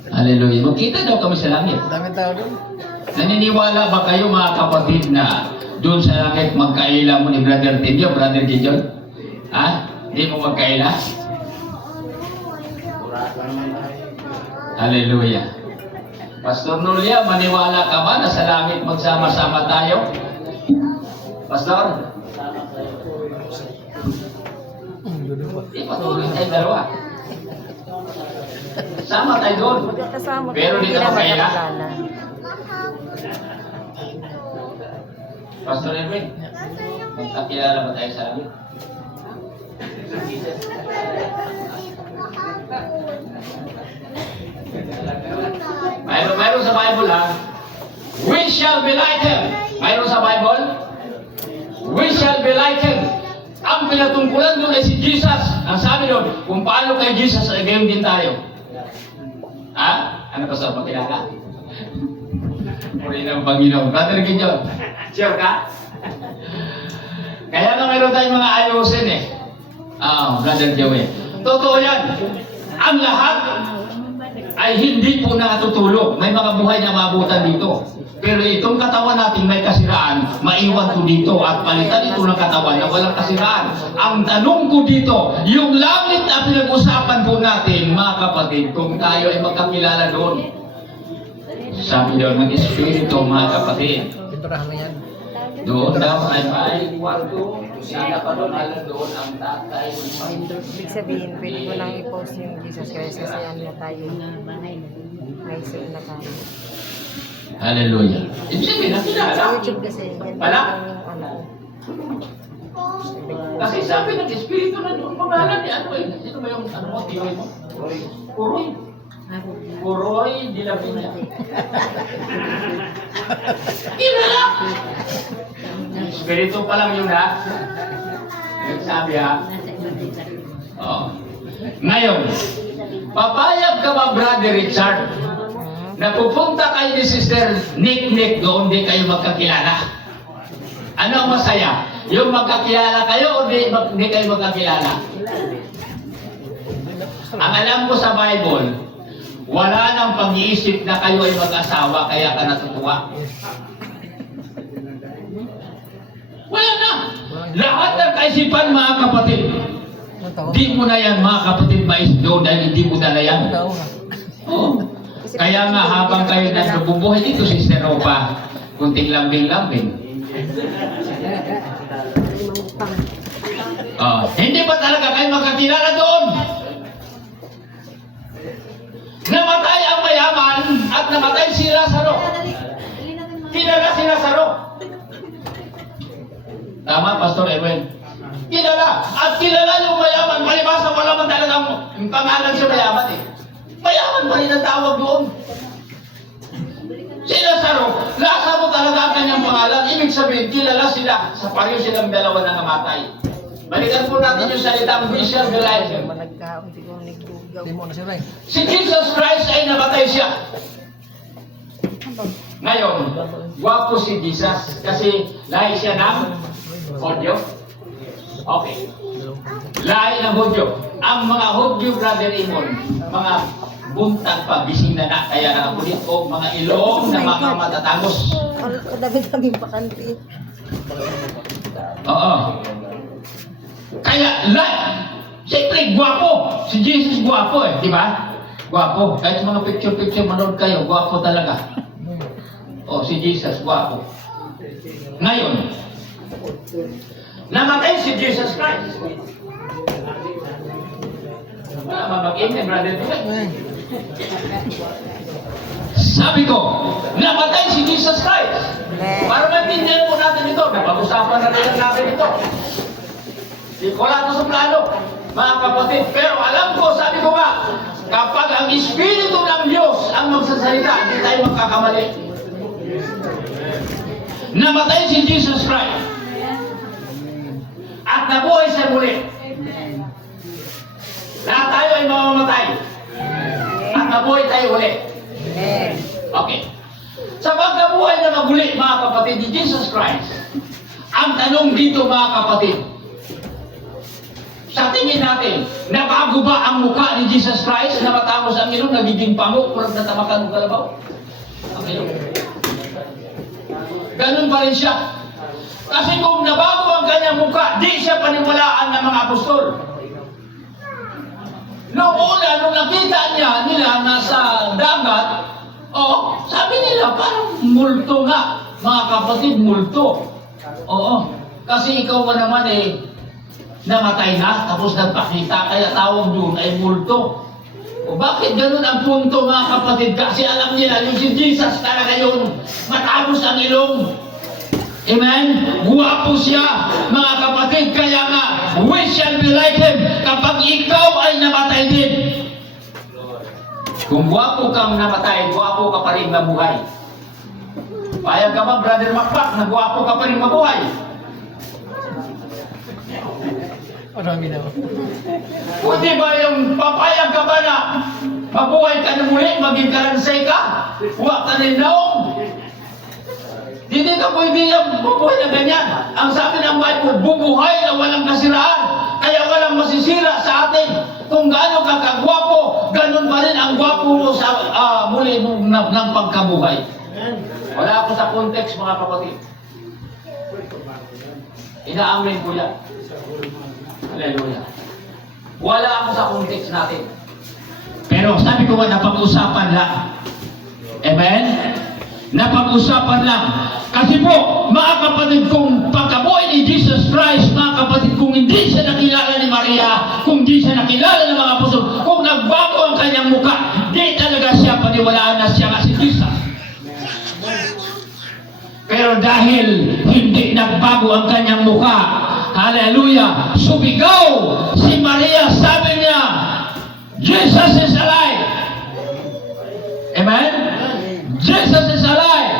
Hallelujah. Magkita daw kami sa langit. Daming tao doon. Naniniwala ba kayo mga kapatid na doon sa langit magkaila mo ni Brother Tidio, Brother Gideon? Ha? Hindi mo magkaila? Hallelujah. Pastor Nulia, maniwala ka ba na sa langit magsama-sama tayo? Pastor? Patuloy tayo dalawa. Sama tayo doon. Pero di ka magkaila. Pastor Edwin, magkakilala ba tayo sa langit? Mayroon sa Bible ha. We shall be like him. Mayroon sa Bible. We shall be like him. Ang pinatungkulan doon ay si Jesus. Ang sabi doon, kung paano kay Jesus, ay gayon din tayo. Ha? Ano pa sa pagkilala? Muli ng Panginoon. Brother Gideon, sure ka? Kaya nga meron tayong mga ayusin eh. Brother Joey. Totoo yan. Ang lahat ay hindi po nakatutulog. May mga buhay na mabutan dito. Pero itong katawan natin may kasiraan, maiwan ko dito at palitan ito ng katawan na walang kasiraan. Ang tanong ko dito, yung langit na pinag-usapan po natin, mga kapatid, kung tayo ay magkakilala doon. Sabi daw ng Espiritu, mga kapatid, doon daw ay may kwarto, sana pa doon, alam doon ang tatay. Ibig sabihin, pwede ko nang i-post yung Jesus Christ kasi ano na tayo. May suit na tayo. Hallelujah. Ibig sabihin, Sa nakilala. YouTube kasi, yan Wala? yung ano. Kasi sabi ng Espiritu na doon, pangalan ni ano eh. Sino ba yung ano mo, tiyoy mo? Kuroy. Kuroy, di lang niya. Kilala! Espiritu pa lang yun ha. Sabi ha. Oh. Ngayon, papayag ka ba, Brother Richard, na pupunta kayo ni Sister Nick doon di kayo magkakilala? Ano ang masaya? Yung magkakilala kayo o di kayo magkakilala? Ang alam ko sa Bible, wala nang pag-iisip na kayo ay mag-asawa kaya ka natutuwa. Wala na. Lahat ng kaisipan, mga kapatid, di mo na yan, mga kapatid, maisdo dahil hindi mo dala yan. Oh. Kaya nga, habang kayo nabubuhay dito, Sister Ropa, kunting lambing-lambing. Hindi ba talaga kayo magkakilala doon? Namatay ang mayaman at namatay si Lazaro. Kilala si Lazaro. Tama, Pastor Edwin? Kilala. At kilala yung mayaman. Palibasa wala man talagang pangalan sa mayaman eh. Mayaman pa rin ang tawag doon. Si Lazaro. Lazaro talaga ang kanyang pangalan. Ibig sabihin, kilala sila. Sa pareho silang dalawa na namatay. Balikan po natin yung salitang visual realization. Si Jesus Christ ay namatay siya. Ngayon, gwapo si Jesus kasi lahi siya ng Hudyo. Okay. Lahi ng Hudyo. Ang mga Hudyo, Brother Imon, mga buntag pa, bising na na, kaya nakapulit o mga ilong na mga matatangos. Kadami-daming pakanti. Oo. Kaya, siyempre, gwapo. Si Jesus gwapo eh, di ba? Gwapo. Kahit sa mga picture-picture, manood kayo, gwapo talaga. Oh, si Jesus, gwapo. Ngayon, namatay si Jesus Christ. Wala mabag-in, brother. Sabi ko, namatay si Jesus Christ. Para maintindihan po natin ito, napag-usapan na rin natin ito. Wala ko sa plano, mga kapatid. Pero alam ko, sabi ko nga, kapag ang Espiritu ng Diyos ang magsasalita, hindi tayo magkakamali. Namatay si Jesus Christ. At nabuhay siya muli. Lahat tayo ay mamamatay. At nabuhay tayo uli. Okay. Sa pagkabuhay na maguli, mga kapatid, ni Jesus Christ, ang tanong dito, mga kapatid, sa tingin natin, nabago ba ang mukha ni Jesus Christ na matapos ang ilong, nagiging pango, kurang natamakan ng kalabaw? Ang ilong. Ganun pa rin siya. Kasi kung nabago ang kanyang mukha, di siya paniwalaan ng mga apostol. Noong una, nung nakita nila nasa dagat, sabi nila, parang multo nga. Mga kapatid, multo. Oo. Kasi ikaw pa naman namatay na, tapos nagpakita, kaya tawag doon ay multo. O bakit ganun ang punto, mga kapatid? Kasi alam nila, yung si Jesus talaga yun, matapos ang ilong. Amen? Guwapo siya, mga kapatid, kaya nga, we shall be like him kapag ikaw ay namatay din. Kung guwapo kang namatay, guwapo ka pa rin mabuhay. Payag ka ba, Brother Macpac, na guwapo ka pa rin mabuhay? Marami na. Pwede ba yung papayag ka ba na mabuhay ka na muli, maging kalansay ka? Huwag ka ninaong. Hindi ka pwede yung mabuhay na ganyan. Ang sabi ng Bible, bubuhay na walang kasiraan. Kaya walang masisira sa atin. Kung gaano ka kagwapo, ganun pa rin ang gwapo mo sa muli ng pagkabuhay. Wala ako sa context, mga kapatid. Inaamin ko yan. Hallelujah. Wala ako sa context natin. Pero sabi ko nga, napag-usapan lang. Amen? Napag-usapan lang. Kasi po, mga kapatid, kung pagkabuhay ni Jesus Christ, mga kapatid, kung hindi siya nakilala ni Maria, kung hindi siya nakilala ng mga apostol, kung nagbago ang kanyang mukha, di talaga siya paniwalaan na siya nga si Jesus. Pero dahil hindi nagbago ang kanyang mukha, hallelujah, sumigaw si Maria, sabi niya, Jesus is alive. Amen? Jesus is alive.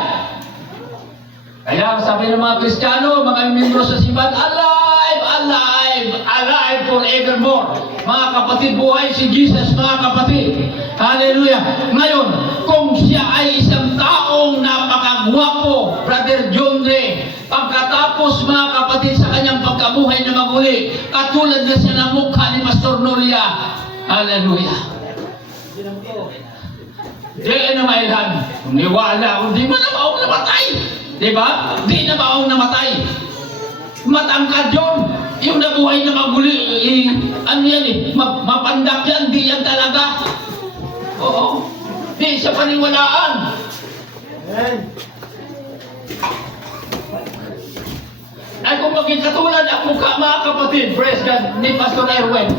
Kaya sabi ng mga Kristiyano, mga membro sa simbahan, alive, alive, alive forevermore. Mga kapatid, buhay si Jesus, mga kapatid. Hallelujah. Ngayon, kung siya ay isang taong napakagwapo, Brother John Ray, pagkatapos mga kapatid sa kanyang pagkabuhay na maguli, katulad na siya ng mukha ni Pastor Nolia. Hallelujah. Di na mailan. Niwala, hindi man na maong namatay. Diba? Di na maong namatay. Matangkad yun. Yung nabuhay na maguli, ano yan eh, mapandak yan, di yan talaga. Oo. Di siya paniwalaan. Ay kung maging katulad ang mukha, mga kapatid, praise God, ni Pastor Erwin,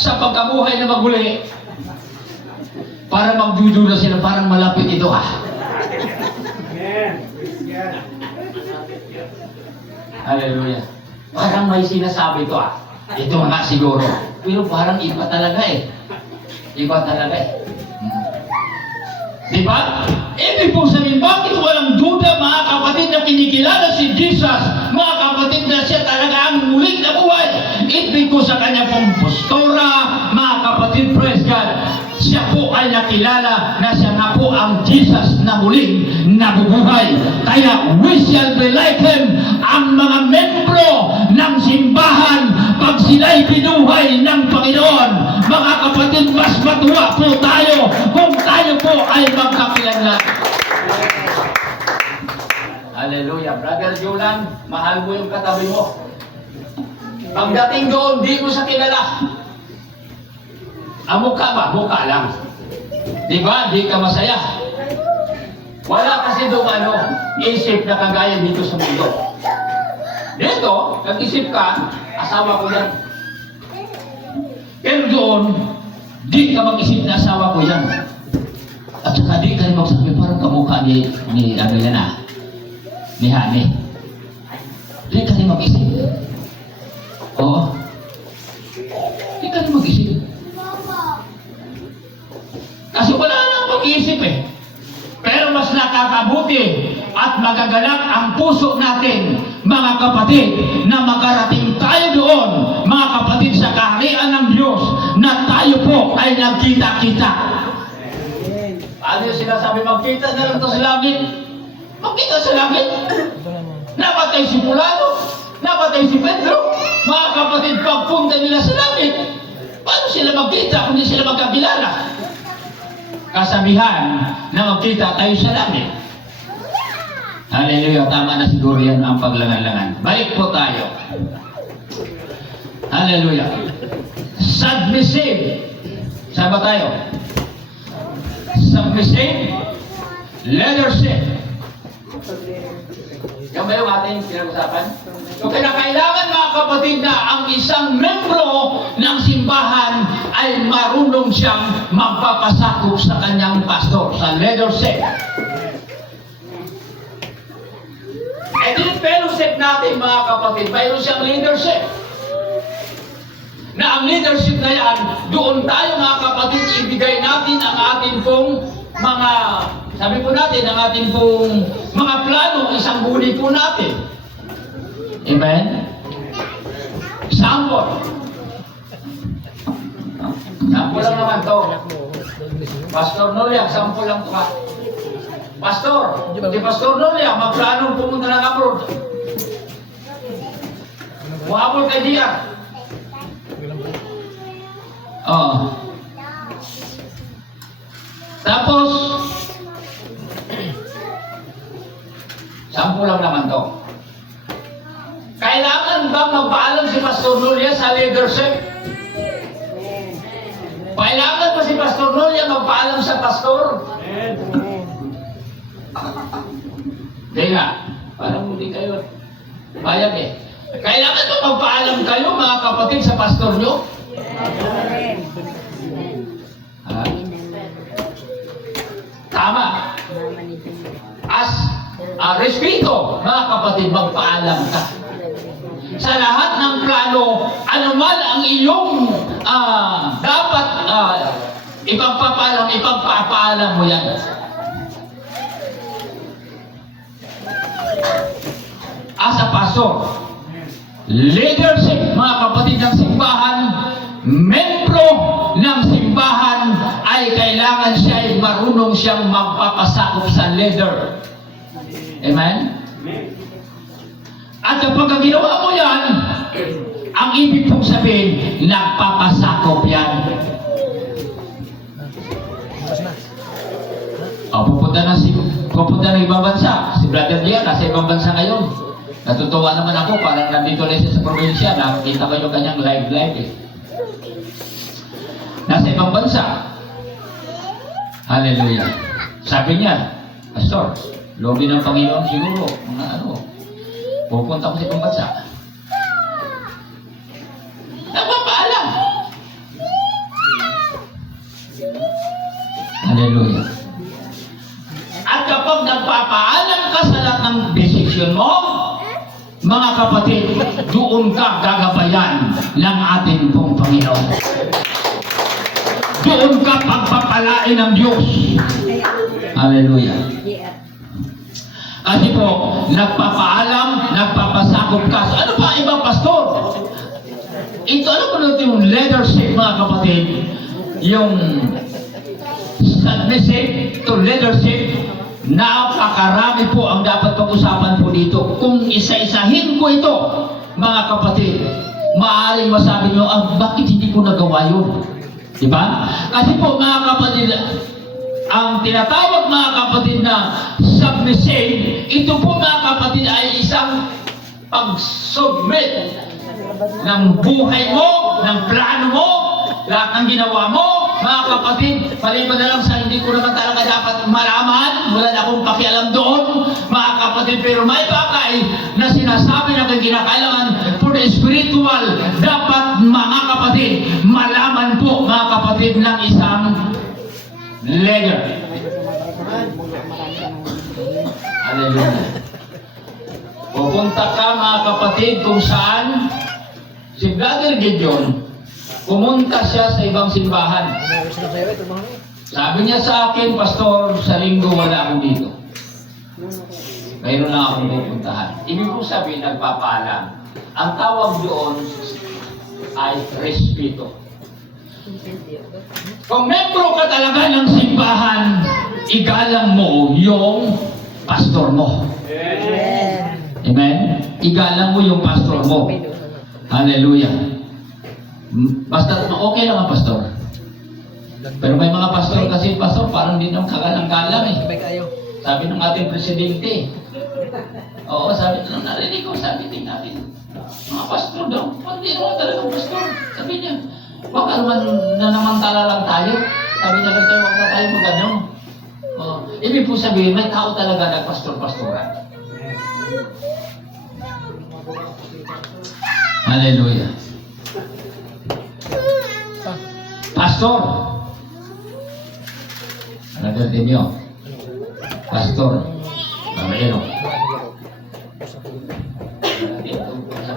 sa pagkabuhay na maguli, para magdudura sila, parang malapit ito Hallelujah. Parang may sinasabi to Ito nga siguro. Pero parang iba talaga eh. Iba talaga eh. Diba? Ibig pong sabihin, bakit walang duda, mga kapatid, na kinikilala si Jesus, mga kapatid, na siya talaga ang muling na buhay. Ibig ko sa kanya pong postura, mga kapatid, praise God, siya po ay nakilala na siya na po ang Jesus na muling nabubuhay. Kaya we shall be like Him. Ang mga membro ng simbahan, pag sila'y binuhay ng Panginoon, mga kapatid, mas matuwa po tayo kung tayo po ay magkakilanlan. Hallelujah. Brother Jolan, mahal mo yung katabi mo. Pagdating doon, di mo sa kilala. Ang mukha ba? Mukha lang. Di ba? Di ka masaya. Wala kasi doon isip na kagaya dito sa mundo. Dito, nag-isip ka, asawa ko yan. Pero doon, di ka mag-isip na asawa ko yan. At saka di ka rin magsabi, parang kamukha ni ano yan ni Hani. Di ka rin mag-isip. Oo. Di ka rin mag-isip. Kasi wala nang pag-iisip eh. Pero mas nakakabuti at magagalak ang puso natin, mga kapatid, na makarating tayo doon, mga kapatid, sa kaharian ng Diyos, na tayo po ay nagkita-kita. Ano yung sinasabi? Magkita na lang ito sa langit. Magkita sa langit. Napatay si Pulano, napatay si Pedro. Mga kapatid, pagpunta nila sa langit, paano sila magkita kung hindi sila magkakilala? Kasabihan na magkita tayo sa langit. Hallelujah. Tama na siguro yan ang paglangan-langan. Balik po tayo. Hallelujah. Submissive. Saan ba tayo? Submissive. Leadership. Yan ba yung ating pinag-usapan? So, kailangan, mga kapatid, na ang isang membro ng simbahan ay marunong siyang magpapasakop sa kanyang pastor, sa leadership. E din fellowship natin, mga kapatid, mayroon siyang leadership. Na ang leadership na yan, doon tayo, mga kapatid, ibigay natin ang ating pong mga, sabi po natin, ang ating pong mga plano, isang guni po natin. Amen? Sample. Sample lang naman to. Pastor Noliak, sample lang to ha. Pastor, si Pastor Noliak, magplanong pumunta ng abroad. Muhabol kay Diak. Oh. Tapos, sample lang naman to. Kailangan ba magpaalam si Pastor Noliak sa leadership? Kailangan pa si Pastor Noliak magpaalam sa pastor? Hindi nga. Parang hindi kayo. Bayag eh. Kailangan ba magpaalam kayo mga kapatid sa pastor nyo? Ha? Tama. As respeto, mga kapatid, magpaalam ka. Sa lahat ng plano, anuman ang iyong dapat ipagpapaalam mo yan. As a pastor, leadership, mga kapatid ng simbahan, membro ng simbahan, ay kailangan siya ay marunong siyang magpapasakop sa leader. Amen? At kapag ginawa mo yan, ang ibig pong sabihin, nagpapasakop yan. Pupunta na ibang bansa. Si Brother Dia, nasa ibang bansa ngayon. Natutuwa naman ako, parang nandito lang siya sa probinsya, nakakita ko yung kanyang live eh. Nasa ibang bansa. Hallelujah. Sabi niya, Pastor, lobi ng Panginoon siguro, mga pupunta ko sa ibang bansa. Nagpapaalam. Hallelujah. At kapag nagpapaalam ka sa lahat ng desisyon mo, mga kapatid, doon ka gagabayan ng ating pong Panginoon. Doon ka pagpapalain ng Diyos. Hallelujah. Kasi po, nagpapaalam, nagpapasakop ka. So, ano pa ibang pastor? Ito, ano po natin yung leadership, mga kapatid? Yung submissive to leadership, napakarami po ang dapat pag-usapan po dito. Kung isa-isahin ko ito, mga kapatid, maaaring masabi nyo, bakit hindi ko nagawa yun? Diba? Kasi po, mga kapatid, ang tinatawag, mga kapatid, na submissive, ito po, mga kapatid, ay isang pag-submit ng buhay mo, ng plano mo, lahat ng ginawa mo, mga kapatid, paliban na lang sa hindi ko naman talaga dapat malaman, wala na akong pakialam doon, mga kapatid, pero may bagay na sinasabi na kinakailangan for the spiritual, dapat, mga kapatid, malaman po, mga kapatid, ng isang leader. Hallelujah. Pupunta ka, mga kapatid, kung saan si Brother Gideon, pumunta siya sa ibang simbahan. Sabi niya sa akin, Pastor, sa linggo wala akong dito. Mayroon lang akong pupuntahan. Ibig ko sabihin, nagpapaalam. Ang tawag doon ay respeto. Kung membro ka talaga ng simbahan, igalang mo yung pastor mo. Amen? Igalang mo yung pastor mo. Hallelujah. Basta okay lang ang pastor. Pero may mga pastor kasi, pastor, parang di naman kagalang-galang eh. Sabi ng ating presidente. Oo, sabi nung narinig ko, sabi din natin, mga pastor daw, hindi naman talagang pastor. Sabi niya, wag naman nanamantala lang tayo. Sabi niya, wag na tayo mag-anong. Ibig po sabihin, may tao talaga nagpastor-pastoran. Hallelujah. Pastor. Nagatin niyo. Pastor. Pamilino.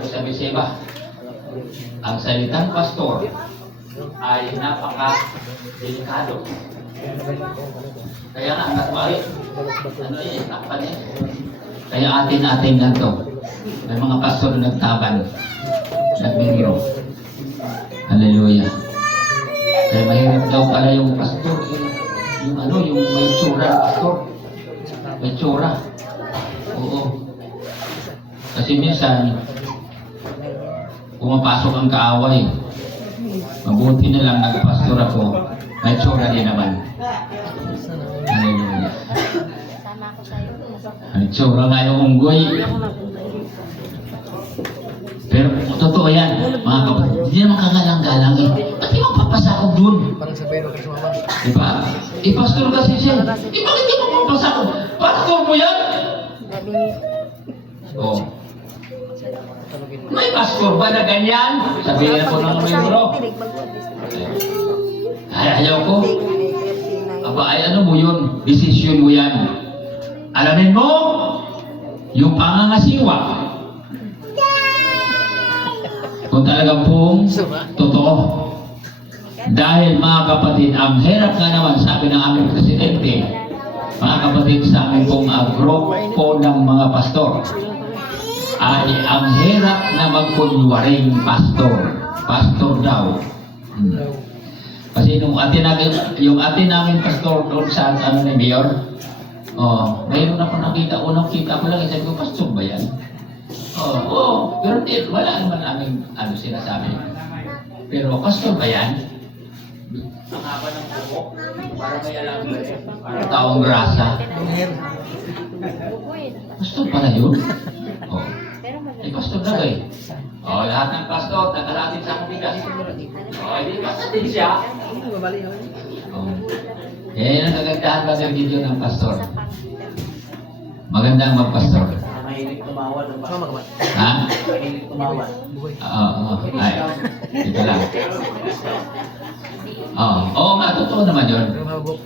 Sabi siya, ang salitang pastor ay napaka-delikado. Kaya nga, nakbalik. Takpan eh. Kaya atin-atin na ito. May mga pastor na nagtaban. Nagbiro. Hallelujah. Kaya mahirap daw pala yung pastor. Yung ano, yung may tsura, pastor. May tsura. Oo. Kasi minsan, pumapasok ang kaaway. Mabuti na lang nagpastor ako. May tsura din naman. Hallelujah. May tsura nga yung unggoy. Pero totoo yan, mga kapatid. Hindi naman kagalang-galang eh. Ba't di magpapasakog dun? Parang sabihin ko kay sumama. Diba? Pastor kasi siya. Bakit di magpapasakog? Pastor mo yan? Oh. May pastor ba na ganyan? Sabihin ako ng membro. Ay, ayaw ko. Aba, ay ano mo yun? Desisyon mo yan. Alamin mo, yung pangangasiwa. Kung talagang pong totoo. Dahil mga kapatid, ang hirap nga naman, sabi ng aming presidente, mga kapatid, sa amin pong grupo ng mga pastor, ay ang hirap na magkunwaring pastor. Pastor daw. Kasi yung atin namin pastor doon sa ano ni Mayor, mayroon ako nakita, unang kita ko lang, sabi ko, pastor ba yan? Pero wala naman namin sinasabi. Pero pastor ba yan? Ang haba ng buhok, parang may alam ba rin? Parang taong grasa. Pastor pala yun? Pastor na ba eh? Lahat ng pastor, nakalatin sa kumigas. Hindi pastor din siya. Yan ang kagandahan ba ng video ng pastor? Magandang magpastor. Mahilig tumawa ng pastor. Ha? Mahilig tumawa. Ay, ito lang. Oo nga, totoo naman yun.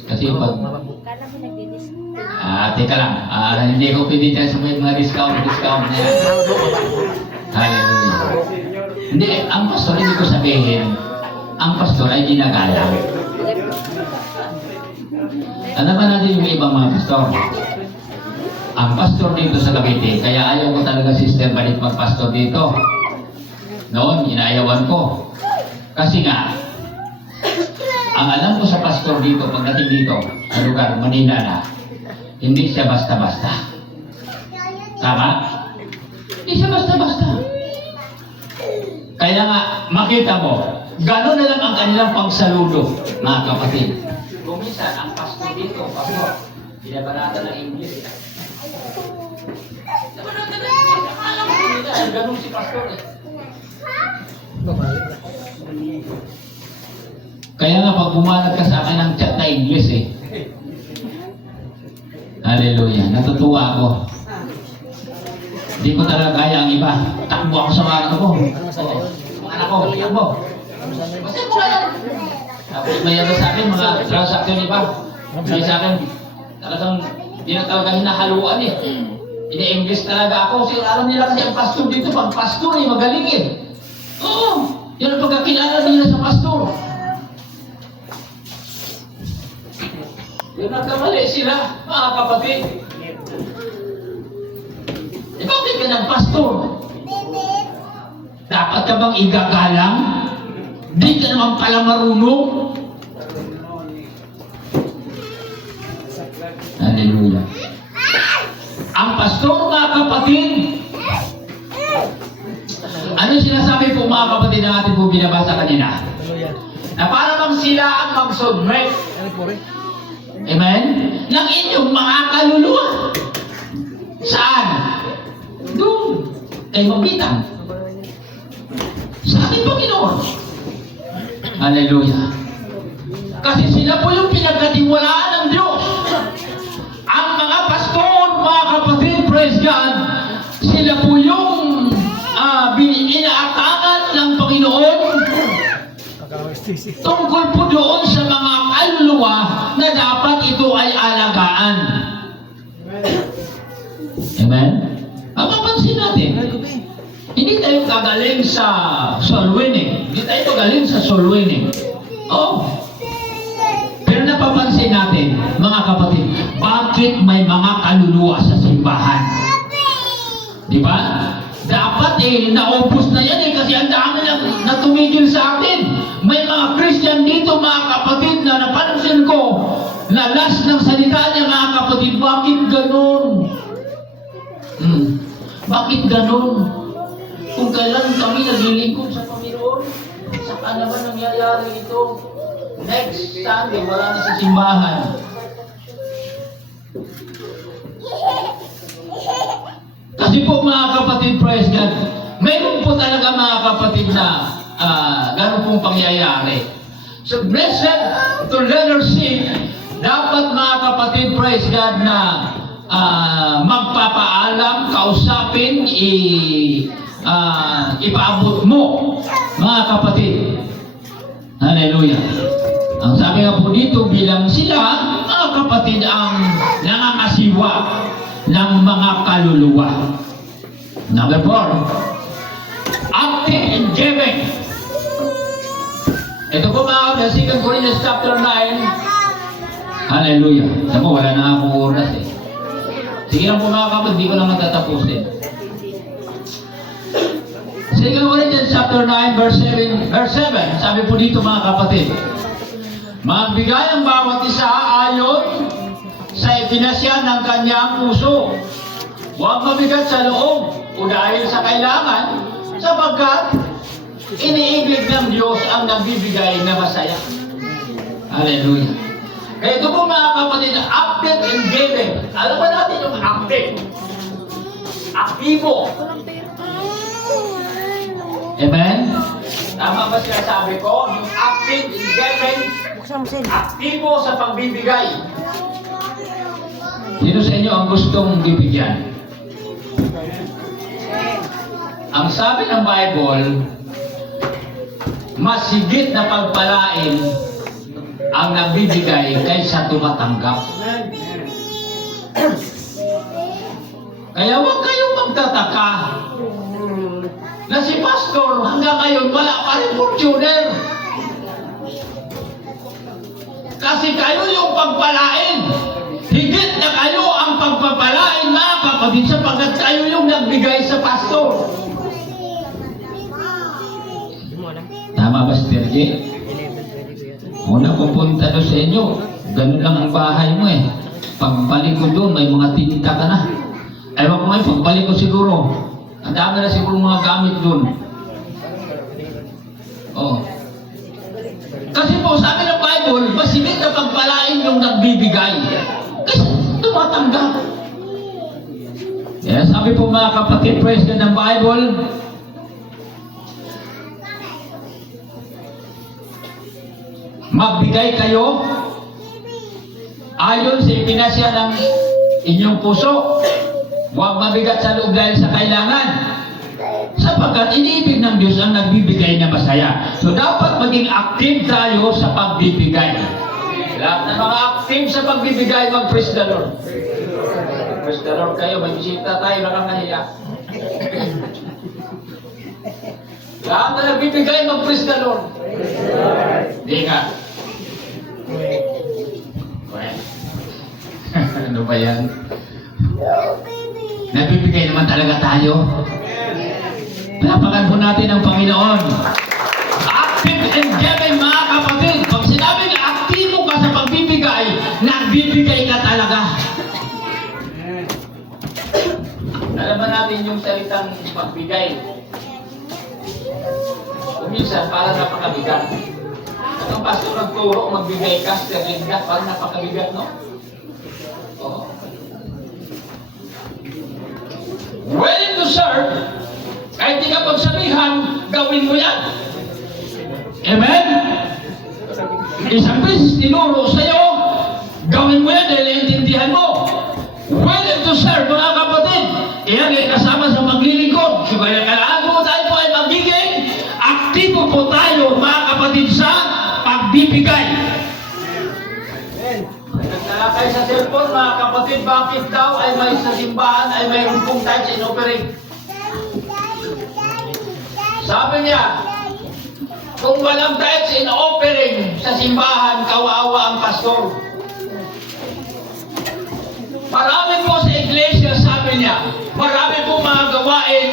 Kasi pag... teka lang. Hindi ko pwede sa mga discount na yan. Hallelujah. Hindi, ang pastor, hindi ko sabihin, ang pastor ay ginagalang. Ano ba natin yung ibang mga pastor? Ang pastor dito sa Cavite, kaya ayaw ko talaga sister balit magpastor dito. Noon, inaayawan ko. Kasi nga, ang alam ko sa pastor dito, pagdating dito, sa lugar, Manila na, hindi siya basta-basta. Tama? Hindi siya basta-basta. Kaya nga, makita mo, gano'n na lang ang kanilang pagsaludo, mga kapatid. Kung minsan, ang pastor dito, pastor, binabanatan ng English. Binabanatan ng English. Akala mo nila, gano'n si pastor eh. Kaya nga, pag bumanat ka sa akin ng chat na English eh. Hallelujah. Natutuwa ako. Hindi ko talaga kaya ang iba. Takbo ako sa mga anak ko. Mga anak ko, takbo. Basta ko kaya. Tapos may ano sa akin, mga transaction iba. May sa akin, talagang, hindi na talaga hinahaluan eh. Ini-English talaga ako. Kasi alam nila kasi ang pastor dito, pag pastor eh, magaling eh. Oo, yan ang pagkakilala nila sa pastor. Yung nagkamali sila, mga kapatid. Bakit ka ng pastor? Dapat ka bang igagalang? Di ka naman pala marunong? Hallelujah. Ang pastor, mga kapatid, ano sinasabi po mga kapatid na ating po binabasa kanina? Na para bang sila ang mag-submit. Amen? Ng inyong mga kaluluwa. Saan? Doon. Kay Mabitan. Sa ating Panginoon. Hallelujah. Kasi sila po yung pinagkatiwalaan ng Diyos. Ang mga pastor, mga kapatid, praise God, sila po yung inaatangan ng Panginoon tungkol po doon sa mga kaluluwa na dapat ito ay alagaan. Amen? Mapapansin natin, hindi tayo kagaling sa soul winning. Hindi tayo kagaling sa soul winning. Pero napapansin natin, mga kapatid, bakit may mga kaluluwa sa simbahan? Di ba? Dapat naubos na yan eh, kasi ang dami na tumigil sa atin. May mga Christian dito, mga kapatid, na napansin ko, na last ng salita niya, mga kapatid, bakit ganun? Bakit ganun? Kung kailan kami naglilingkod sa Panginoon, saka naman nangyayari ito. Next Sunday, wala na sa simbahan. Kasi po mga kapatid, praise God, mayroon po talaga mga kapatid na gano'n pong pangyayari. So blessed to leadership, dapat mga kapatid, praise God, na magpapaalam, kausapin, ipaabot mo, mga kapatid. Hallelujah. Ang sabi nga po dito, bilang sila, mga kapatid, ang nangangasiwa ng mga kaluluwa. Number 4, acting and giving. Ito po mga kapatid, 2 Corinthians chapter 9. Hallelujah. Sabi ko, wala na akong oras eh. Sige lang po mga kapatid, di ko na matatapusin. 2 Corinthians chapter 9 verse 7, sabi po dito mga kapatid, magbigay ang bawat isa ayon sa ipinasya ng kanyang puso. Huwag mabigat sa loob o dahil sa kailangan, sapagkat iniibig ng Diyos ang nagbibigay na masaya. Hallelujah. Kaya ito po mga kapatid, active and giving. Alam ba natin yung active? Aktibo. Amen? Tama ba siya sabi ko? Yung active and giving, aktibo sa pagbibigay. Sino sa inyo ang gustong bibigyan? Ang sabi ng Bible, mas higit na pagpalain ang nagbibigay kaysa tumatanggap. Kaya huwag kayong magtataka na si pastor hanggang ngayon wala pa rin fortuner. Kasi kayo yung pagpalain. Higit na kayo ang pagpapalain, mga kapatid, sapagkat kayo yung nagbigay sa pastor. Tama ba, Sister J? Una pupunta doon sa inyo, ganun lang ang bahay mo eh. Pagbalik ko doon, may mga tinta ka na. Ewan ko ngayon, pagbalik ko siguro, ang dami na siguro mga gamit doon. Oo. Kasi po, sabi ng Bible, mas higit na pagpalain yung nagbibigay. Kasi tumatanggap. Kaya sabi po mga kapatid, praise God ng Bible, magbigay kayo ayon sa ipinasya ng inyong puso. Huwag mabigat sa loob dahil sa kailangan. Sapagkat iniibig ng Diyos ang nagbibigay na masaya. So dapat maging active tayo sa pagbibigay. Lahat ng mga active sa pagbibigay, mag-praise the Lord. Praise the Lord kayo, may bisita tayo, nakakahiya. Lahat na nagbibigay, mag-praise the Lord. Di nga. Ano ba yan? Nagbibigay naman talaga tayo. Palapakan po natin ang Panginoon. Active and giving, mga kapatid. Pag sinabing aktibo ka sa pagbibigay, nagbibigay ka talaga. Alam ba natin yung salitang pagbigay? Minsan, parang napakabigat. At ang pastor nagturo, magbigay ka, sterling ka, parang napakabigat, no? Oo. Willing to serve, kahit di ka pagsabihan, gawin mo yan. Amen? Isang beses tinuro sa'yo, gawin mo yan dahil naiintindihan mo. Willing to serve, mga kapatid, iyan ay kasama sa maglilingkod. So kaya kailangan po tayo po ay magiging aktibo po tayo, mga kapatid, sa pagbibigay. Nagtalakay sa cellphone, mga kapatid, bakit daw ay may sa simbahan ay mayroon pong tithes in offering? Sabi niya, kung walang tithes in offering sa simbahan, kawawa ang pastor. Marami po sa iglesia, sabi niya, marami po mga gawain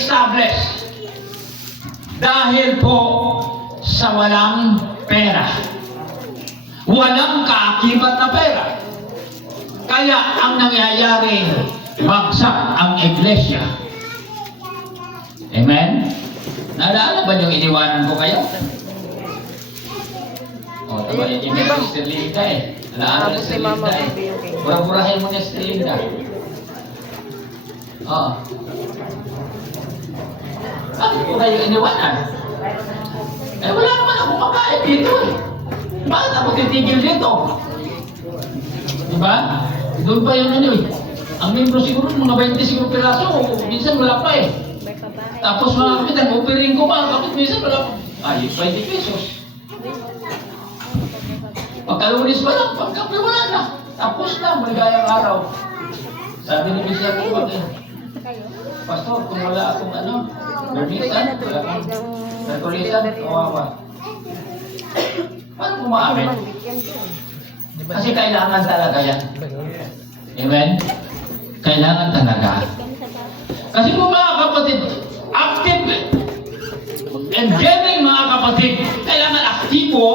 establish. Dahil po sa walang pera. Walang kaakibat na pera. Kaya ang nangyayari, bagsak ang iglesia. Amen? Naalala ba yung iniwanan ko kayo? O, tama yun yung si Sister Linda eh. Naalala si Sister Linda eh. Buraburahin mo niya si Sister Linda. Oo. Bakit ko kayo iniwanan? Eh, wala naman akong makain dito eh. Bakit ako titigil dito? Diba? Doon pa yun ano eh. Ang membro siguro, mga 20 siguro piraso, minsan wala pa eh. Tapos mga kapitan, offering ko ba? Bakit minsan wala pa? Ay, 20 pesos. Pagkalunis pa lang, pagkapi wala na. Tapos na, maligayang araw. Sabi ni Bishop ko eh, Pastor, kung wala akong ano, permisan, wala akong perkulisan, kawawa. Paano kumaamin? Kasi kailangan talaga yan. Amen? Kailangan talaga. Kasi kung mga kapatid, active and giving mga kapatid, kailangan aktibo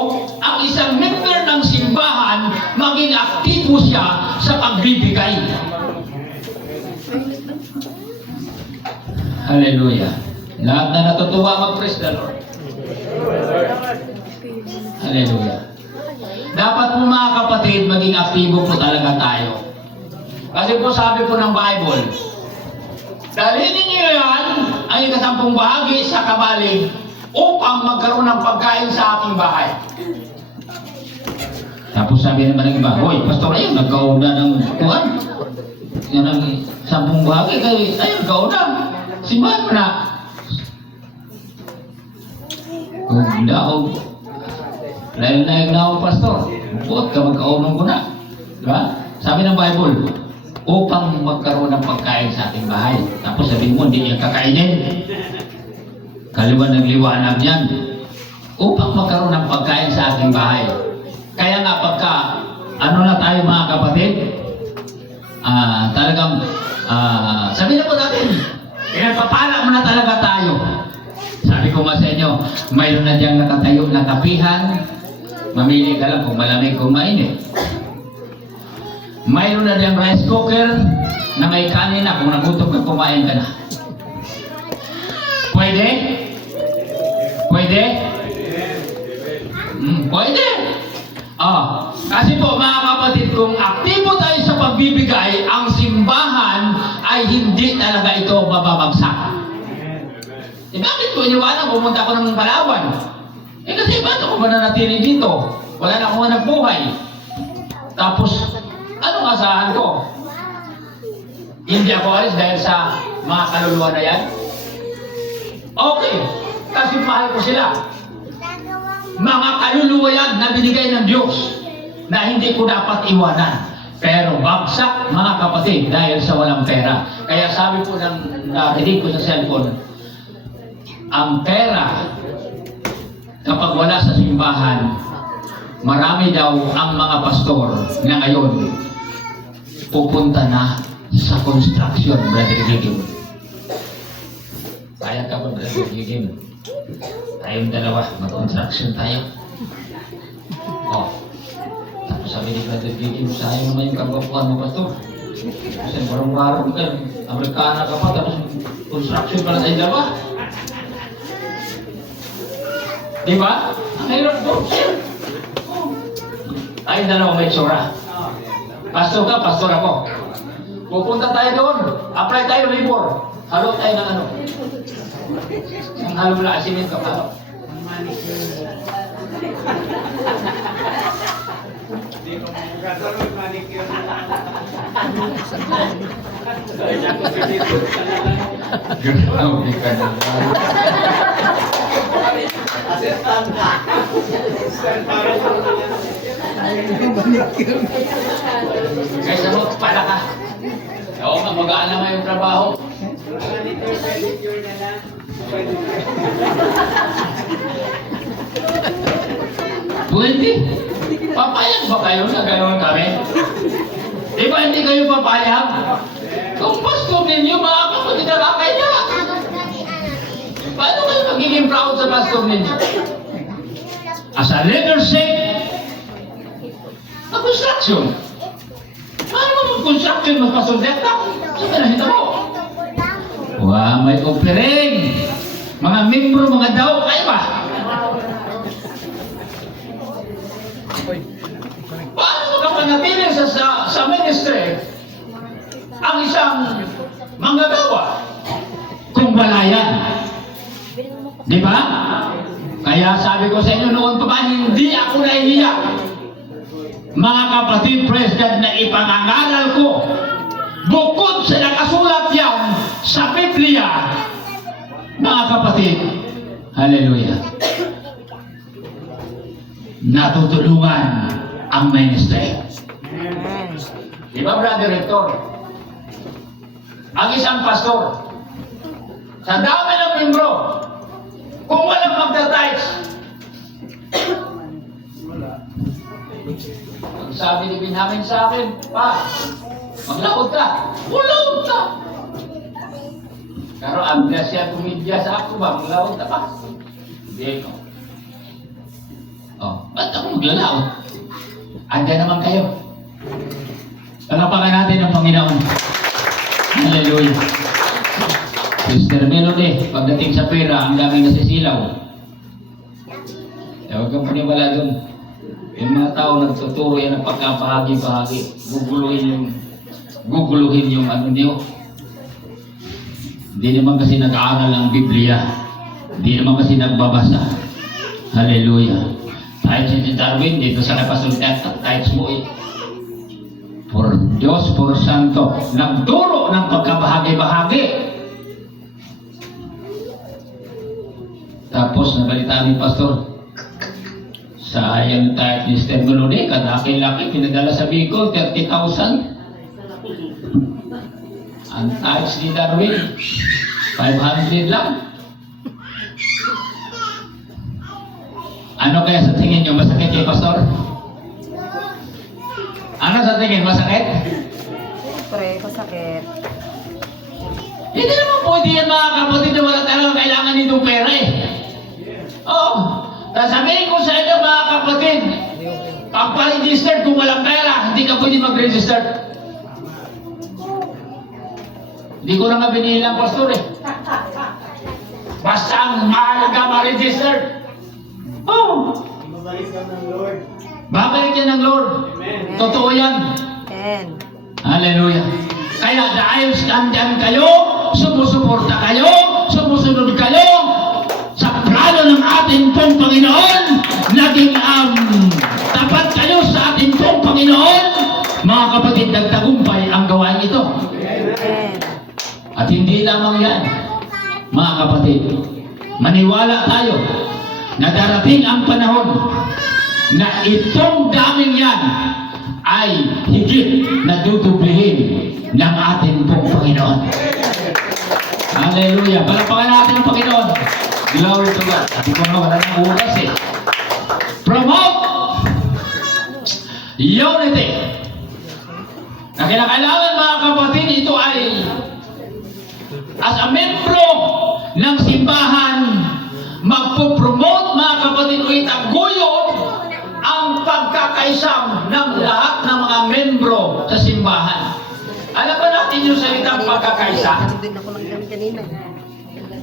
ang isang member ng simbahan, maging aktibo siya sa pagbibigay. Hallelujah. Lahat na natutuwa mag-praise the Lord. Hallelujah. Dapat po mga kapatid, maging aktibo po talaga tayo. Kasi po sabi po ng Bible, dalhin ninyo yan ay ikasampung bahagi sa kabalig upang magkaroon ng pagkain sa aking bahay. Tapos sabi naman ng iba, hoy, pastor, ayun, nagkauna ng kuhan. Yan ang 10 bahagi, ayun, nagkauna. Simbahan mo na. Kung hindi ako, layo-layo na ako, pastor. Buot ka, magkaunong ko na. Diba? Sabi ng Bible, upang magkaroon ng pagkain sa ating bahay. Tapos sabihin mo, hindi niya kakainin. Kaliwan ng liwanag yan. Upang magkaroon ng pagkain sa ating bahay. Kaya nga pagka, ano na tayo mga kapatid, talagang, sabihin na po natin, pinagpapala mo na talaga tayo. Sabi ko nga sa inyo, mayroon na diyang nakatayo na tapihan, mamili ka lang kung malamig kung mainit. Mayroon na diyang rice cooker na may kanin na kung nagutom ka, kumain ka na. Pwede? Pwede? Pwede. Kasi po mga kapatid, kung aktibo tayo sa pagbibigay, ang simbahan ay hindi talaga ito mababagsak. Bakit ko iniwanan, pumunta ako ng Palawan? Kasi ba't ako mananatili dito? Wala na akong hanap buhay. Tapos, anong asahan ko? Hindi ako alis dahil sa mga kaluluwa na yan? Okay, kasi mahal ko sila. Mga kaluluwa yan na binigay ng Diyos na hindi ko dapat iwanan. Pero bagsak mga kapatid dahil sa walang pera. Kaya sabi po ng narinig ko sa cellphone, ang pera kapag wala sa simbahan, marami daw ang mga pastor na ngayon pupunta na sa construction, Brother Gigim. Kaya ka ba, Brother Gigim? Tayong dalawa, mag-construction tayo. Tapos sabi ni Brother Gigim, sayang naman yung kagwapuan mo, pastor. Kasi barong-barong ka, Amerikana ka pa, tapos construction pala tayo dalawa. Diba? Ang hirap po. Tayong dalawa may tsura. Pastor ka, pastor ako. Pupunta tayo doon. Apply tayo labor. Halo tayo ng ano. Ang halo lang, asimin ka pa. Grabe ka na. Guys, ano, pala ka. Oo, magaan naman yung trabaho. Pwede. Papayag ba kayo na gano'n kami? Di ba hindi kayo papayag? Kung pastor ninyo, mga kapatid na kaya. magiging proud sa pastor ninyo? As a leadership, na construction. Paano mo mag-construction magpasundeta? Sa pinahita mo? Wow, may offering. Mga membro, mga daw, kayo ba? Paano mo kapanatili sa ministry ang isang manggagawa kung wala yan? Di ba? Kaya sabi ko sa inyo noon pa ba, hindi ako nahihiya. Mga kapatid, praise God, na ipangangaral ko bukod sa nakasulat yan sa Biblia, mga kapatid, hallelujah, natutulungan ang ministry. Di ba, Brother Rector? Ang isang pastor, sa dami ng membro, kung walang magta-tithes, ang sabi ni Benjamin sa akin, pa, maglaod ka. Maglaod ka. Pero abda siya tumidya sa ako ba? Maglaod ka pa. Hindi ko. Oh, ba't ako maglalaod? Andiyan naman kayo. Palapakan natin ang Panginoon. Hallelujah. Sister Melody, pagdating sa pera, ang daming nasisilaw. Huwag kang paniwala doon. Yung mga tao nagtuturo yan ng pagkapahagi-bahagi. Guguluhin yung ano niyo. Hindi naman kasi nag-aaral ang Biblia. Hindi naman kasi nagbabasa. Hallelujah. Kahit si Darwin, dito sa napasundat at kahit mo for Diyos, for Santo. Nagturo ng pagkabahagi-bahagi. Tapos nabalitaan ni Pastor, sayang tayo ni Sister Melody, kalaki-laki, pinadala sa Bicol, 30,000. Ang tithes ni Darwin, 500 lang. Ano kaya sa tingin nyo? Masakit kay Pastor? Ano sa tingin? Masakit? Siyempre, masakit. Hindi naman pwede yan mga kapatid na wala talagang kailangan nitong pera eh. Oo. Sasabihin ko sa inyo mga kapatid, pagpa-register kung walang pera, hindi ka pwede mag-register. Hindi ko na nga binilang, Pastor eh. Basta ang mahalaga ma-register. Oh. Babalik ka ng Lord. Babalik yan ng Lord. Totoo yan. Amen. Hallelujah. Kaya dahil andyan kayo, sumusuporta kayo, sumusunod kayo sa plano ng ating pong Panginoon, naging tapat kayo sa ating pong Panginoon, mga kapatid, nagtagumpay ang gawain ito. Amen. At hindi lamang yan, mga kapatid, maniwala tayo na darating ang panahon na itong daming yan ay higit na dudublihin ng ating pong Panginoon. Hallelujah! Palapakan natin ang Panginoon. Glory to God. At ito nga wala ng oras eh. Promote unity. Na kinakailangan mga kapatid, ito ay as a membro ng simbahan, magpo-promote mga kapatid o itaguyod ang pagkakaisang ng lahat ng mga membro sa simbahan. Alam ba natin yung salitang pagkakaisa? Din ako lang kanina.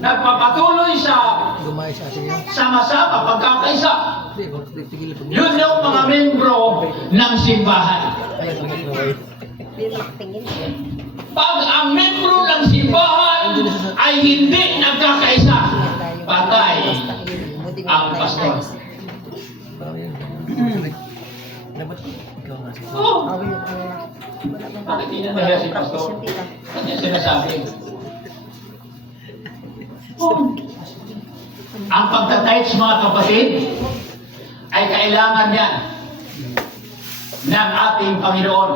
Nagpapatuloy sa Gumay sa atin yan. sama-sama pagkakaisa. Hindi, kung tigil pag Yun yung mga membro ng simbahan. Ay, tumat na way. Hindi makatingin. Pag ang membro ng simbahan ay hindi nagkakaisa, patay ang pastor. Parang yun. Dapat ikaw nga siya. Oh, Awin mo kanina. bakit hindi na nahiya si pastor? Kanya sinasabi. Oh. Ang pagtatights mga kapatid ay kailangan yan ng ating Panginoon.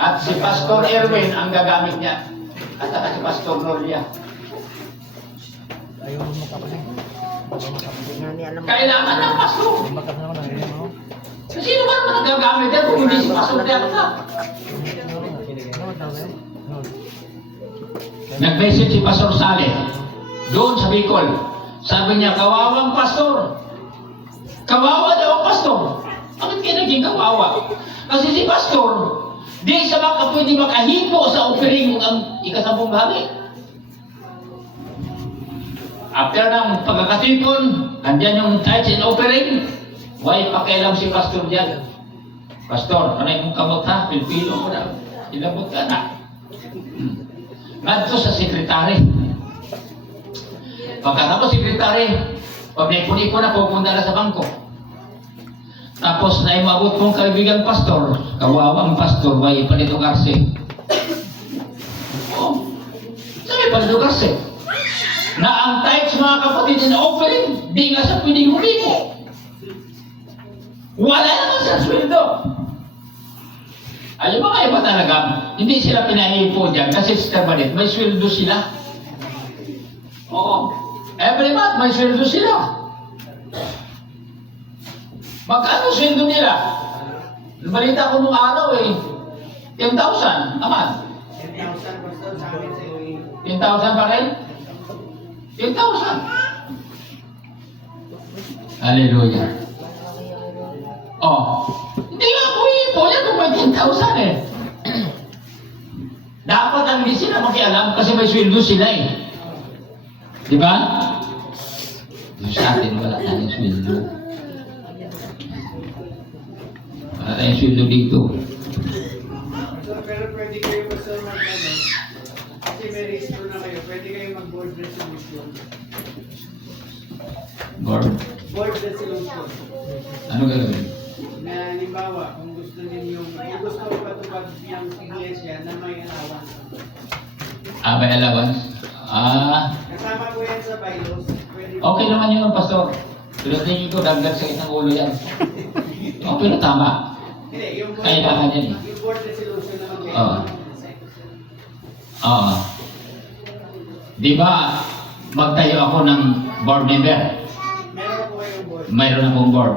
At si Pastor Erwin ang gagamit niya. At saka si Pastor Nolia. Ayaw mo makapasin. Hindi nga niya alam. Kailangan ng pastor. Bakit naman ang ayaw mo? Sino ba naman ang gagamit yan kung hindi si Pastor Erwin? No. Nag-message si Pastor Saleh. doon sa Bicol. Sabi niya, kawawang pastor. Kawawa daw ang pastor. Bakit kaya naging kawawa? Kasi si pastor, di siya pwede makahipo sa offering ang ika-10 bahagi. After ng pagkakatipon, andyan yung tithes and offering, why pakialam si pastor diyan? Pastor, kanay mong kamot ha, Pilipino mo na. Ilabot ka na. Ngadto sa sekretary. Pagkatapos sekretary, pag naipon-ipon na, pupunta na sa bangko. Tapos na imabot kong kaibigang pastor, kawawang pastor, may Ippolito Garce. Oh, sabi Ippolito Garce, na ang tithes mga kapatid na offering, di nga sa pwedeng humingi. Wala naman sa sweldo. Alam mo kayo ba talaga, hindi sila pinahipo dyan kasi Sister Badet, may sweldo sila. Oo. Every month, may sweldo sila. Magkano sweldo nila? Balita ko nung araw 10,000. Aman. 10,000 pa rin? 10,000. Hallelujah. Oh. Hindi nga po ipo yan kung may 10,000 eh. Dapat ang hindi sila makialam kasi may sweldo sila eh. Di ba? Sa atin wala tayong sweldo. Wala tayong sweldo dito. Pero pwede kayo basta kasi may register na kayo, pwede kayo mag-board resolution. Board resolution. Ano gagawin? Na halimbawa, kung gusto patupad yung iglesia na may allowance. May allowance? Kasama ko yan sa bylaws. Pwede Okay naman yun, Pastor. Pero tingin ko, dagdag sakit ng ulo yan. Okay na tama. Hindi, yung board, Kailangan yan eh. yung board resolution naman kayo. Oo. Oo. Di ba, magtayo ako ng board member? Meron po kayong board. Mayroon akong board.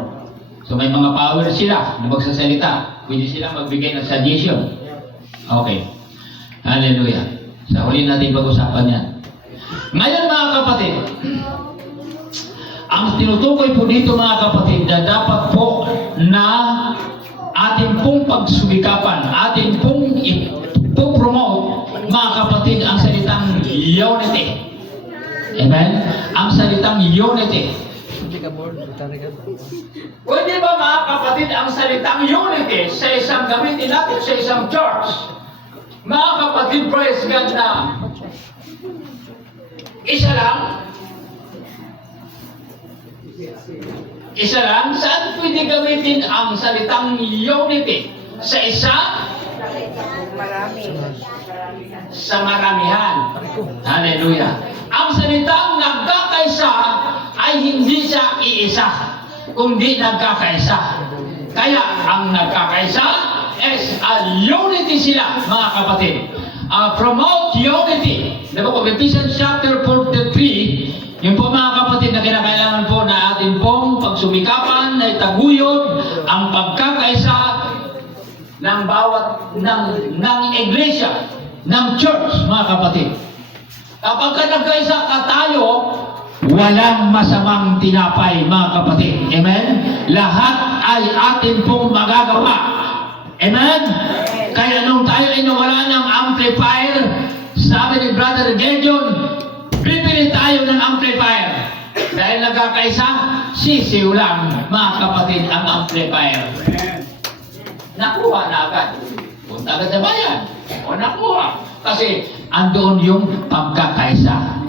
So may mga power sila na magsasalita. Pwede sila magbigay ng suggestion. Okay. Hallelujah. Sa huli natin pag-usapan yan. Ngayon mga kapatid, ang tinutukoy po dito mga kapatid na dapat po na ating pong pagsumikapan, ating pong ipopromote mga kapatid ang salitang unity. Amen? Ang salitang unity. Hindi ka board, talaga. Pwede ba mga kapatid ang salitang unity sa isang gamitin natin sa isang church? Mga kapatid, praise God na isa lang? Isa lang? Saan pwede gamitin ang salitang unity? Sa isa? Marami. Sa maramihan. Hallelujah. Ang salitang nagkakaisa ay hindi siya iisa, kundi nagkakaisa. Kaya ang nagkakaisa is a unity sila, mga kapatid. Promote unity. Diba po, Ephesians chapter 43, yung po mga kapatid na kinakailangan po na atin pong pagsumikapan na itaguyod ang pagkakaisa ng bawat ng iglesia, ng church, mga kapatid. Kapag nagkaisa ka tayo, walang masamang tinapay, mga kapatid. Amen? Lahat ay atin pong magagawa. Amen? Kaya nung tayo ay nawala ng amplifier, sabi ni Brother Gideon, bibili tayo ng amplifier. Dahil nagkakaisa, sisiw lang, mga kapatid, ang amplifier. Nakuha na agad. Punta agad sa bayan. O nakuha. Kasi andoon yung pagkakaisa.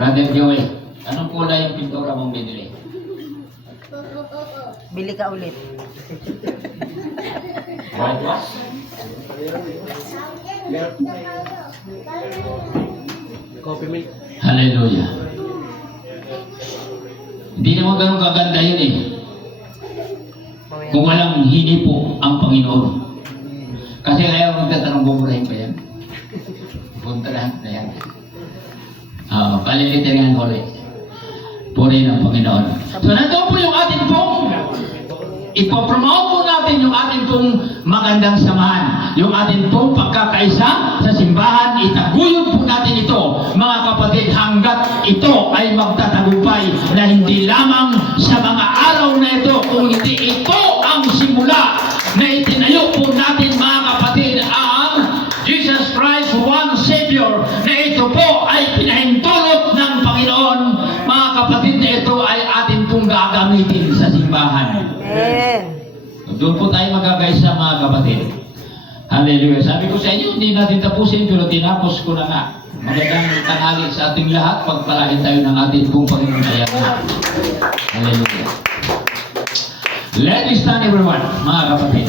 Brother Joey, anong kulay yung pintura mong binili? Bili ka ulit. Whitewash? Coffee milk. Hallelujah. Hindi naman ganun kaganda yun eh. Kung walang hinipo ang Panginoon. Kasi kaya magtatanong bumurahin pa yan. Puntahan na yan. Palilitirin ko ulit. Puri ng Panginoon. So nandun po yung ating pong ipopromote po natin yung ating pong magandang samahan. Yung ating pong pagkakaisa sa simbahan, itaguyod po natin ito, mga kapatid, hanggat ito ay magtatagumpay na hindi lamang sa mga araw na ito, kung hindi ito ang simula na itinayo po natin, mga kapatid, ang Jesus Christ, one Savior, na ito po ay pinahintulot ng Panginoon, mga kapatid, na ito ay atin pong gagamitin sa simbahan. Amen. Doon po tayo magkakaisa, mga kapatid. Hallelujah. Sabi ko sa inyo, hindi natin tapusin, pero tinapos ko na nga. Magandang tanghali sa ating lahat. Pagpalain tayo ng ating pong Panginoon sa lahat. Hallelujah. Let me stand everyone, mga kapatid.